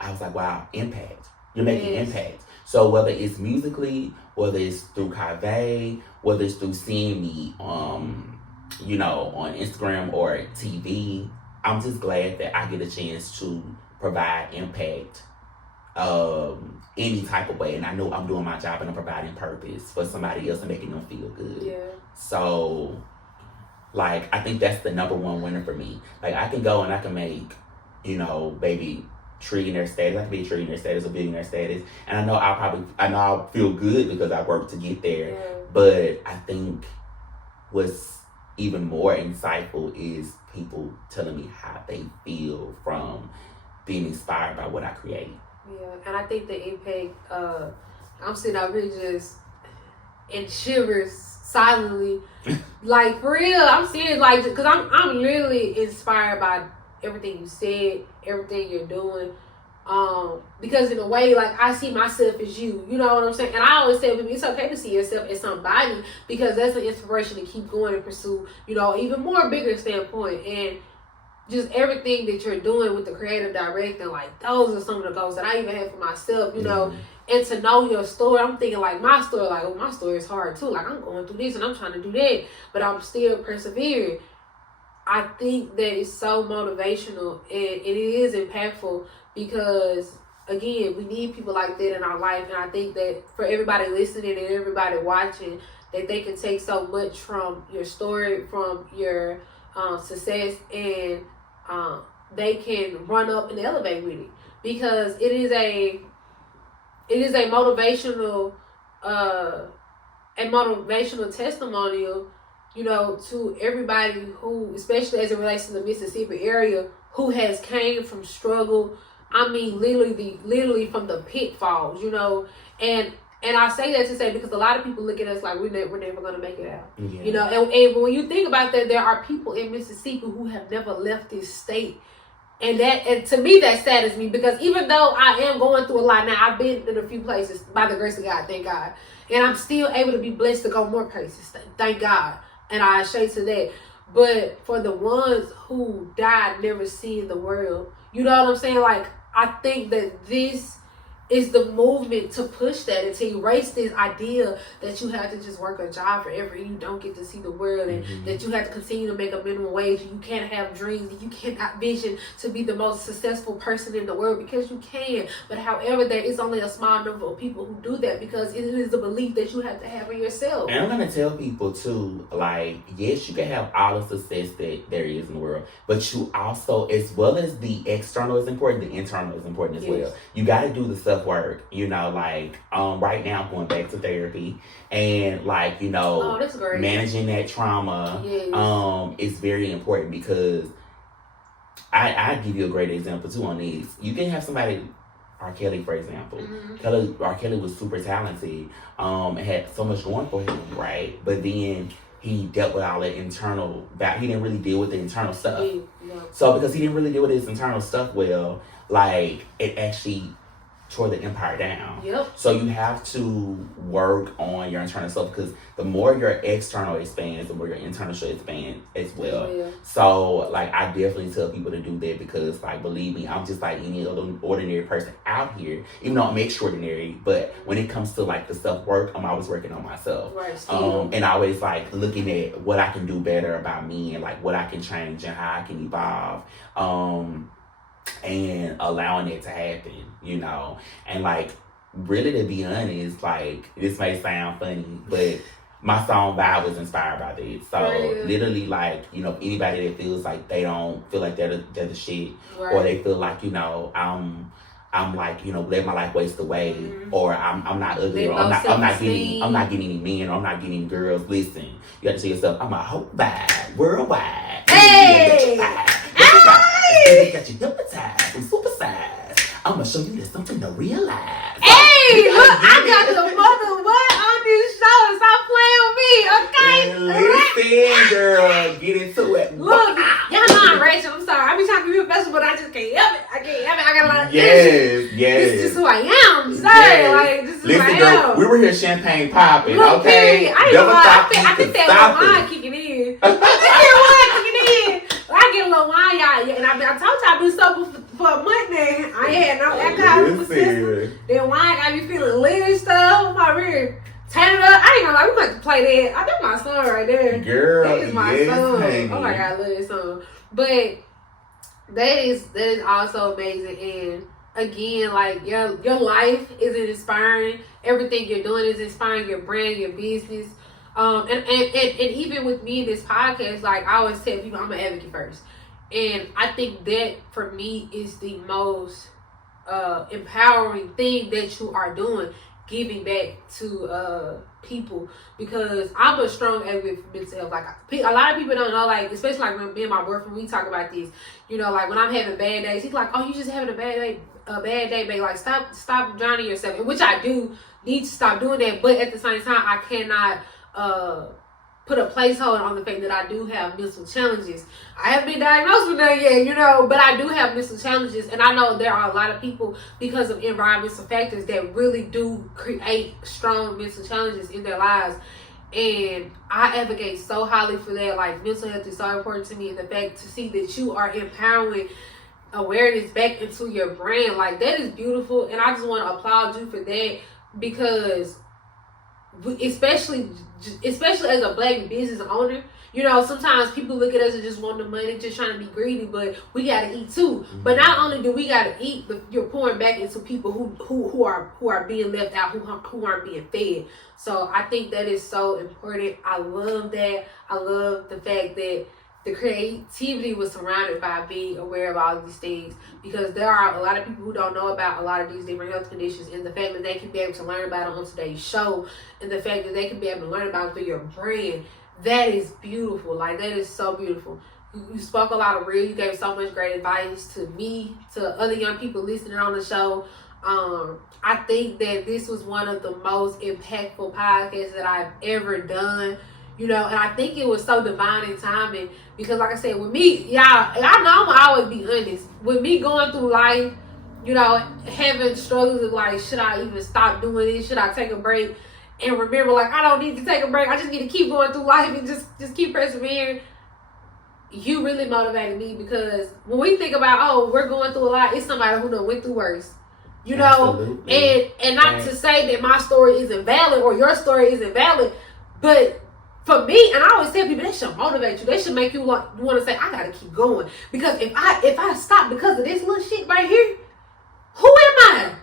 I was like, wow, impact. You're making impact. So whether it's musically, whether it's through K.H.A.R.I.S, whether it's through seeing me, you know, on Instagram or TV, I'm just glad that I get a chance to provide impact any type of way. And I know I'm doing my job and I'm providing purpose for somebody else and making them feel good. Yeah. So, like, I think that's the number one winner for me. Like, I can go and I can make, you know, baby, trillionaire status. I can be a trillionaire status or billionaire status, and I know I'll feel good because I worked to get there. Yeah. But I think what's even more insightful is people telling me how they feel from being inspired by what I create. Yeah, and I think the impact. I'm sitting out here just in shivers silently, like for real. I'm serious, like because I'm literally inspired by everything you said, everything you're doing, because in a way, like, I see myself as you know what I'm saying? And I always tell people, it's okay to see yourself as somebody, because that's an inspiration to keep going and pursue, you know, even more bigger standpoint. And just everything that you're doing with the creative directing, like, those are some of the goals that I even have for myself, you know. And to know your story, I'm thinking like my story, like, oh, my story is hard too, like, I'm going through this and I'm trying to do that, but I'm still persevering. I think that it's so motivational and it is impactful because, again, we need people like that in our life. And I think that for everybody listening and everybody watching, that they can take so much from your story, from your success, and they can run up and elevate with it, because it is a motivational testimonial, you know, to everybody who, especially as it relates to the Mississippi area, who has came from struggle. I mean, literally from the pitfalls, you know. And I say that to say, because a lot of people look at us like we're never gonna make it out, you know. And when you think about that, there are people in Mississippi who have never left this state. And to me, that saddens me, because even though I am going through a lot now, I've been in a few places by the grace of God, thank God. And I'm still able to be blessed to go more places, thank God. And I say to that. But for the ones who died never seeing the world, you know what I'm saying? Like, I think that this is the movement to push that and to erase this idea that you have to just work a job forever and you don't get to see the world, and that you have to continue to make a minimum wage, and you can't have dreams, and you cannot vision to be the most successful person in the world, because you can. But however, there is only a small number of people who do that, because it is a belief that you have to have in yourself. And I'm going to tell people too, like, yes, you can have all the success that there is in the world, but you also, as well as the external is important, the internal is important as well. You got to do the stuff work, you know, like right now I'm going back to therapy, and like, you know, managing that trauma is very important, because I give you a great example too on this. You can have somebody, R. Kelly, for example. R. Kelly was super talented, and had so much going for him, right? But then he dealt with all the internal, he didn't really deal with the internal stuff. So because he didn't really deal with his internal stuff well, like, it actually tore the empire down. So you have to work on your internal stuff, because the more your external expands, the more your internal should expand as well. So, like, I definitely tell people to do that, because, like, believe me, I'm just like any other ordinary person out here, even though I'm extraordinary. But when it comes to, like, the self-work, I'm always working on myself. And always, like, looking at what I can do better about me, and, like, what I can change and how I can evolve. And allowing it to happen, you know. And, like, really, to be honest, like, this may sound funny, but my song Vibe was inspired by that. So literally, like, you know, anybody that feels like they don't feel like they're the shit, or they feel like, you know, I'm like, you know, let my life waste away, or I'm not ugly, or I'm not getting any men, or I'm not getting any girls. Listen, you have to say yourself, I'm a whole vibe, worldwide. Hey! Hey! Got you hypnotized and supersized. I'm gonna show you there's something to realize. Hey, look, I got the mother what on this show. Stop playing with me, okay? Listen, girl, get into it. Look, y'all know I'm Rachel. I'm sorry. I be trying to be professional, but I just can't help it. I got a lot of yes. This is just who I am. I'm sorry. Like, this is Listen, who I girl, am. we were here champagne popping, Look, okay? I ain't gonna lie. I think that wine kicking in. I get a little wine, y'all. And I told y'all I've been sober for a month now. I ain't had no alcohol in the system. Then wine got me feeling lit and stuff. My rear. Turn it up. I ain't gonna lie, we about to play that. I think my song right there. Girl, that is my song. Honey. Oh my God, I love that song. But that is also amazing. And again, like your life is inspiring. Everything you're doing is inspiring your brand, your business. And even with me in this podcast, like I always tell people, I'm an advocate first. And I think that for me is the most empowering thing that you are doing, giving back to people, because I'm a strong advocate for mental health. Like a lot of people don't know, like especially like when me and my boyfriend, we talk about this. You know, like when I'm having bad days, he's like, "Oh, you just having a bad day, babe. Like stop drowning yourself." And which I do need to stop doing that, but at the same time, I cannot put a placeholder on the fact that I do have mental challenges. I haven't been diagnosed with that yet, you know, but I do have mental challenges. And I know there are a lot of people, because of environmental factors, that really do create strong mental challenges in their lives. And I advocate so highly for that. Like, mental health is so important to me, and the fact to see that you are empowering awareness back into your brand, like, that is beautiful. And I just want to applaud you for that, because especially as a Black business owner, you know, sometimes people look at us and just want the money, just trying to be greedy, but we gotta eat too. Mm-hmm. But not only do we gotta eat, but you're pouring back into people who are being left out, who aren't being fed. So I think that is so important. I love that. I love the fact that the creativity was surrounded by being aware of all of these things, because there are a lot of people who don't know about a lot of these different health conditions, and the fact that they can be able to learn about it on today's show, and the fact that they can be able to learn about it through your brand, that is beautiful. Like, that is so beautiful. You spoke a lot of real, you gave so much great advice to me, to other young people listening on the show. I think that this was one of the most impactful podcasts that I've ever done. You know, and I think it was so divine in timing, because like I said, with me, y'all know I'm gonna always be honest. With me going through life, you know, having struggles of like, should I even stop doing this? Should I take a break? And remember, like, I don't need to take a break. I just need to keep going through life and just keep persevering. You really motivated me, because when we think about, oh, we're going through a lot, it's somebody who done went through worse. You know, absolutely. And not to say that my story isn't valid or your story isn't valid, but for me, and I always tell people, they should motivate you. They should make you want to say, I gotta keep going. Because if I stop because of this little shit right here, who am I?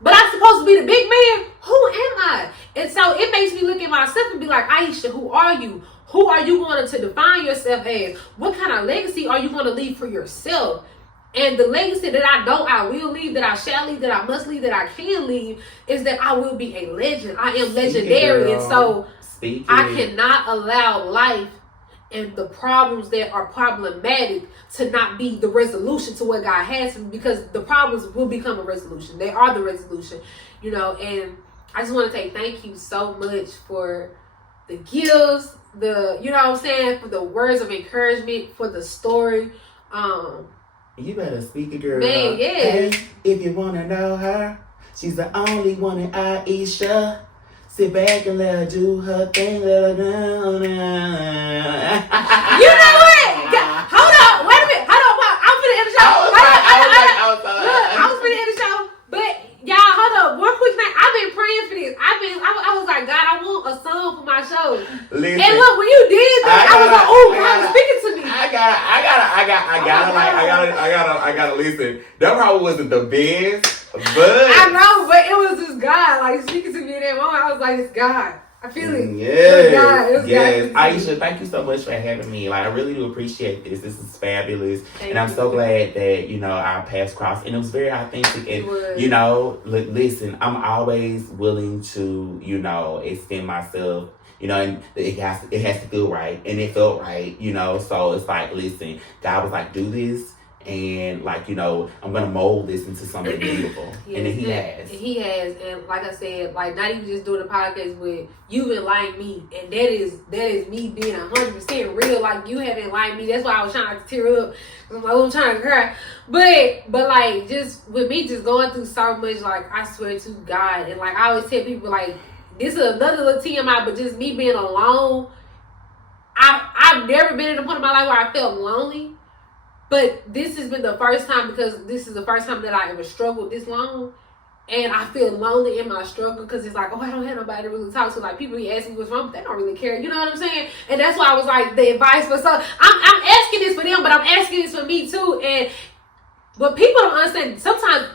But I'm supposed to be the big man. Who am I? And so it makes me look at myself and be like, Aisha, who are you? Who are you going to define yourself as? What kind of legacy are you going to leave for yourself? And the legacy that I will leave, that I shall leave, that I must leave, that I can leave, is that I will be a legend. I am legendary. And so I cannot allow life and the problems that are problematic to not be the resolution to what God has for me, because the problems will become a resolution. They are the resolution, you know. And I just want to say thank you so much for the gifts, you know what I'm saying, for the words of encouragement, for the story. You better speak it, girl. Man, yes. Hey, if you want to know her, she's the only one in Aisha. Sit back and let her do her thing, let her down. You know what? Hold up, wait a minute. Hold up, I'm finna end the show. I was finna end the show. But y'all, hold up. One quick thing. I've been praying for this. I was like, God, I want a song for my show. Listen, and look, when you did that, I was like, oh, God is speaking to me. I gotta listen. That probably wasn't the best, but I know, but it was just God, like, speaking to me in that moment. I was like, it's God. I feel it. Yes. It was yes. God. Aisha, thank you so much for having me. Like, I really do appreciate this. This is fabulous. Thank I'm you. so glad that, our paths crossed. And it was very authentic. And, listen, I'm always willing to, extend myself. And it has to feel right. And it felt right, So it's like, listen, God was like, do this. And I'm gonna mold this into something beautiful. Yes, and then he has. He has, and like I said, like not even just doing a podcast with you enlightened me, and that is me being 100% real. Like you have enlightened me. That's why I was trying to tear up. I'm trying to cry, but like just with me just going through so much. Like I swear to God, and like I always tell people, like this is another little TMI, but just me being alone. I've never been in a point in my life where I felt lonely. But this has been the first time, because this is the first time that I ever struggled this long. And I feel lonely in my struggle because it's like, oh, I don't have nobody to really talk to. Like, people be asking me what's wrong, but they don't really care. You know what I'm saying? And that's why I was like, the advice for some. I'm asking this for them, but I'm asking this for me too. And but people don't understand. Sometimes,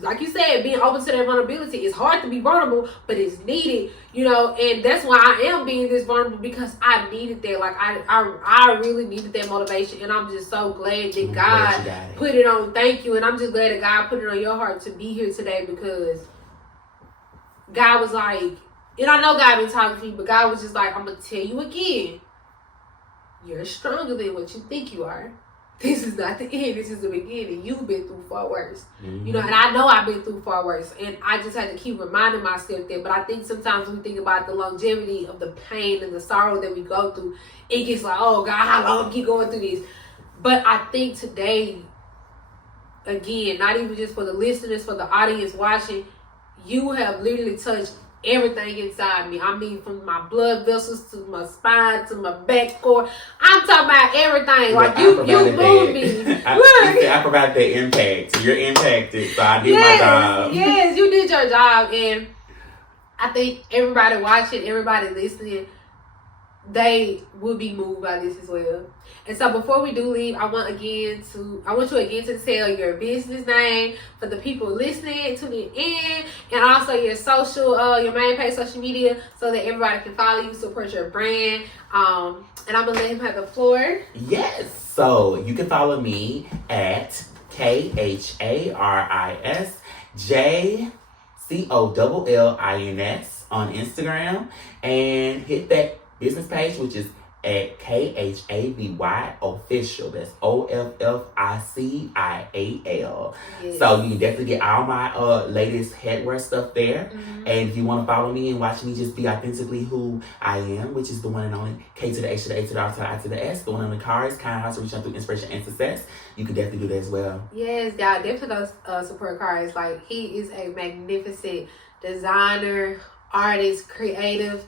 like you said, being open to their vulnerability, it's hard to be vulnerable, but it's needed, and that's why I am being this vulnerable, because I needed that. Like I really needed that motivation, and I'm just so glad that God put it on. Thank you. And I'm just glad that God put it on your heart to be here today, because God was like, and I know God been talking to me, but God was just like, I'm gonna tell you again, you're stronger than what you think you are. This is not the end. This is the beginning. You've been through far worse. Mm-hmm. And I know I've been through far worse. And I just had to keep reminding myself that. But I think sometimes when we think about the longevity of the pain and the sorrow that we go through, it gets like, oh, God, how long I keep going through this? But I think today, again, not even just for the listeners, for the audience watching, you have literally touched everything inside me. I mean, from my blood vessels to my spine to my back core. I'm talking about everything. Like you moved me. I provided that impact. You're impacted, so I did my job. Yes, you did your job, and I think everybody watching, everybody listening, they will be moved by this as well. And so before we do leave, I want you again to tell your business name for the people listening, tuning in, and also your your main page, social media, so that everybody can follow you, support your brand. And I'm gonna let him have the floor. Yes. So you can follow me at K.H.A.R.I.S JCOLLINS on Instagram, and hit that business page, which is at KHAVY official. That's OFFICIAL. Yes. So you can definitely get all my latest headwear stuff there. Mm-hmm. And if you want to follow me and watch me just be authentically who I am, which is the one and only K to the H to the A to the R to the I to the S, the one on the Kharis, K.H.A.R.I.S Redesigned through inspiration and success, you can definitely do that as well. Yes, y'all definitely go support Kharis. Like, he is a magnificent designer, artist, creative,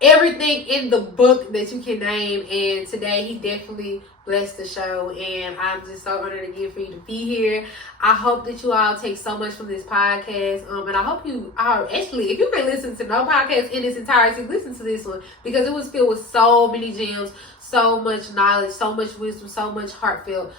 everything in the book that you can name. And today he definitely blessed the show, and I'm just so honored again for you to be here. I hope that you all take so much from this podcast, and I hope you are actually, if you can listen to no podcast in its entirety, listen to this one, because it was filled with so many gems, so much knowledge, so much wisdom, so much heartfelt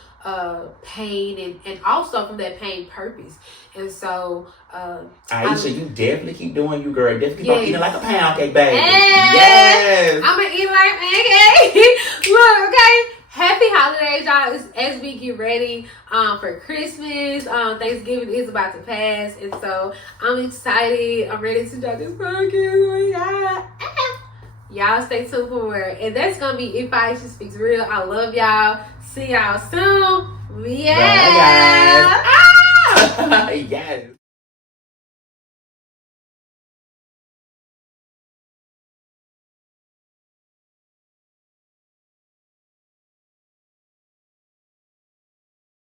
pain, and also from that pain, purpose. And so Aisha, you definitely keep doing you, girl. Definitely keep on eating like a pound cake, baby. Yes. I'm gonna eat like a pancake. Look, okay. Happy holidays, y'all, as we get ready for Christmas. Thanksgiving is about to pass, and so I'm excited. I'm ready to drop this podcast. Y'all stay tuned for more. And that's gonna be If Aisha Speaks Real. I love y'all. See y'all soon. Yeah. Bye, guys. Ah! Yes.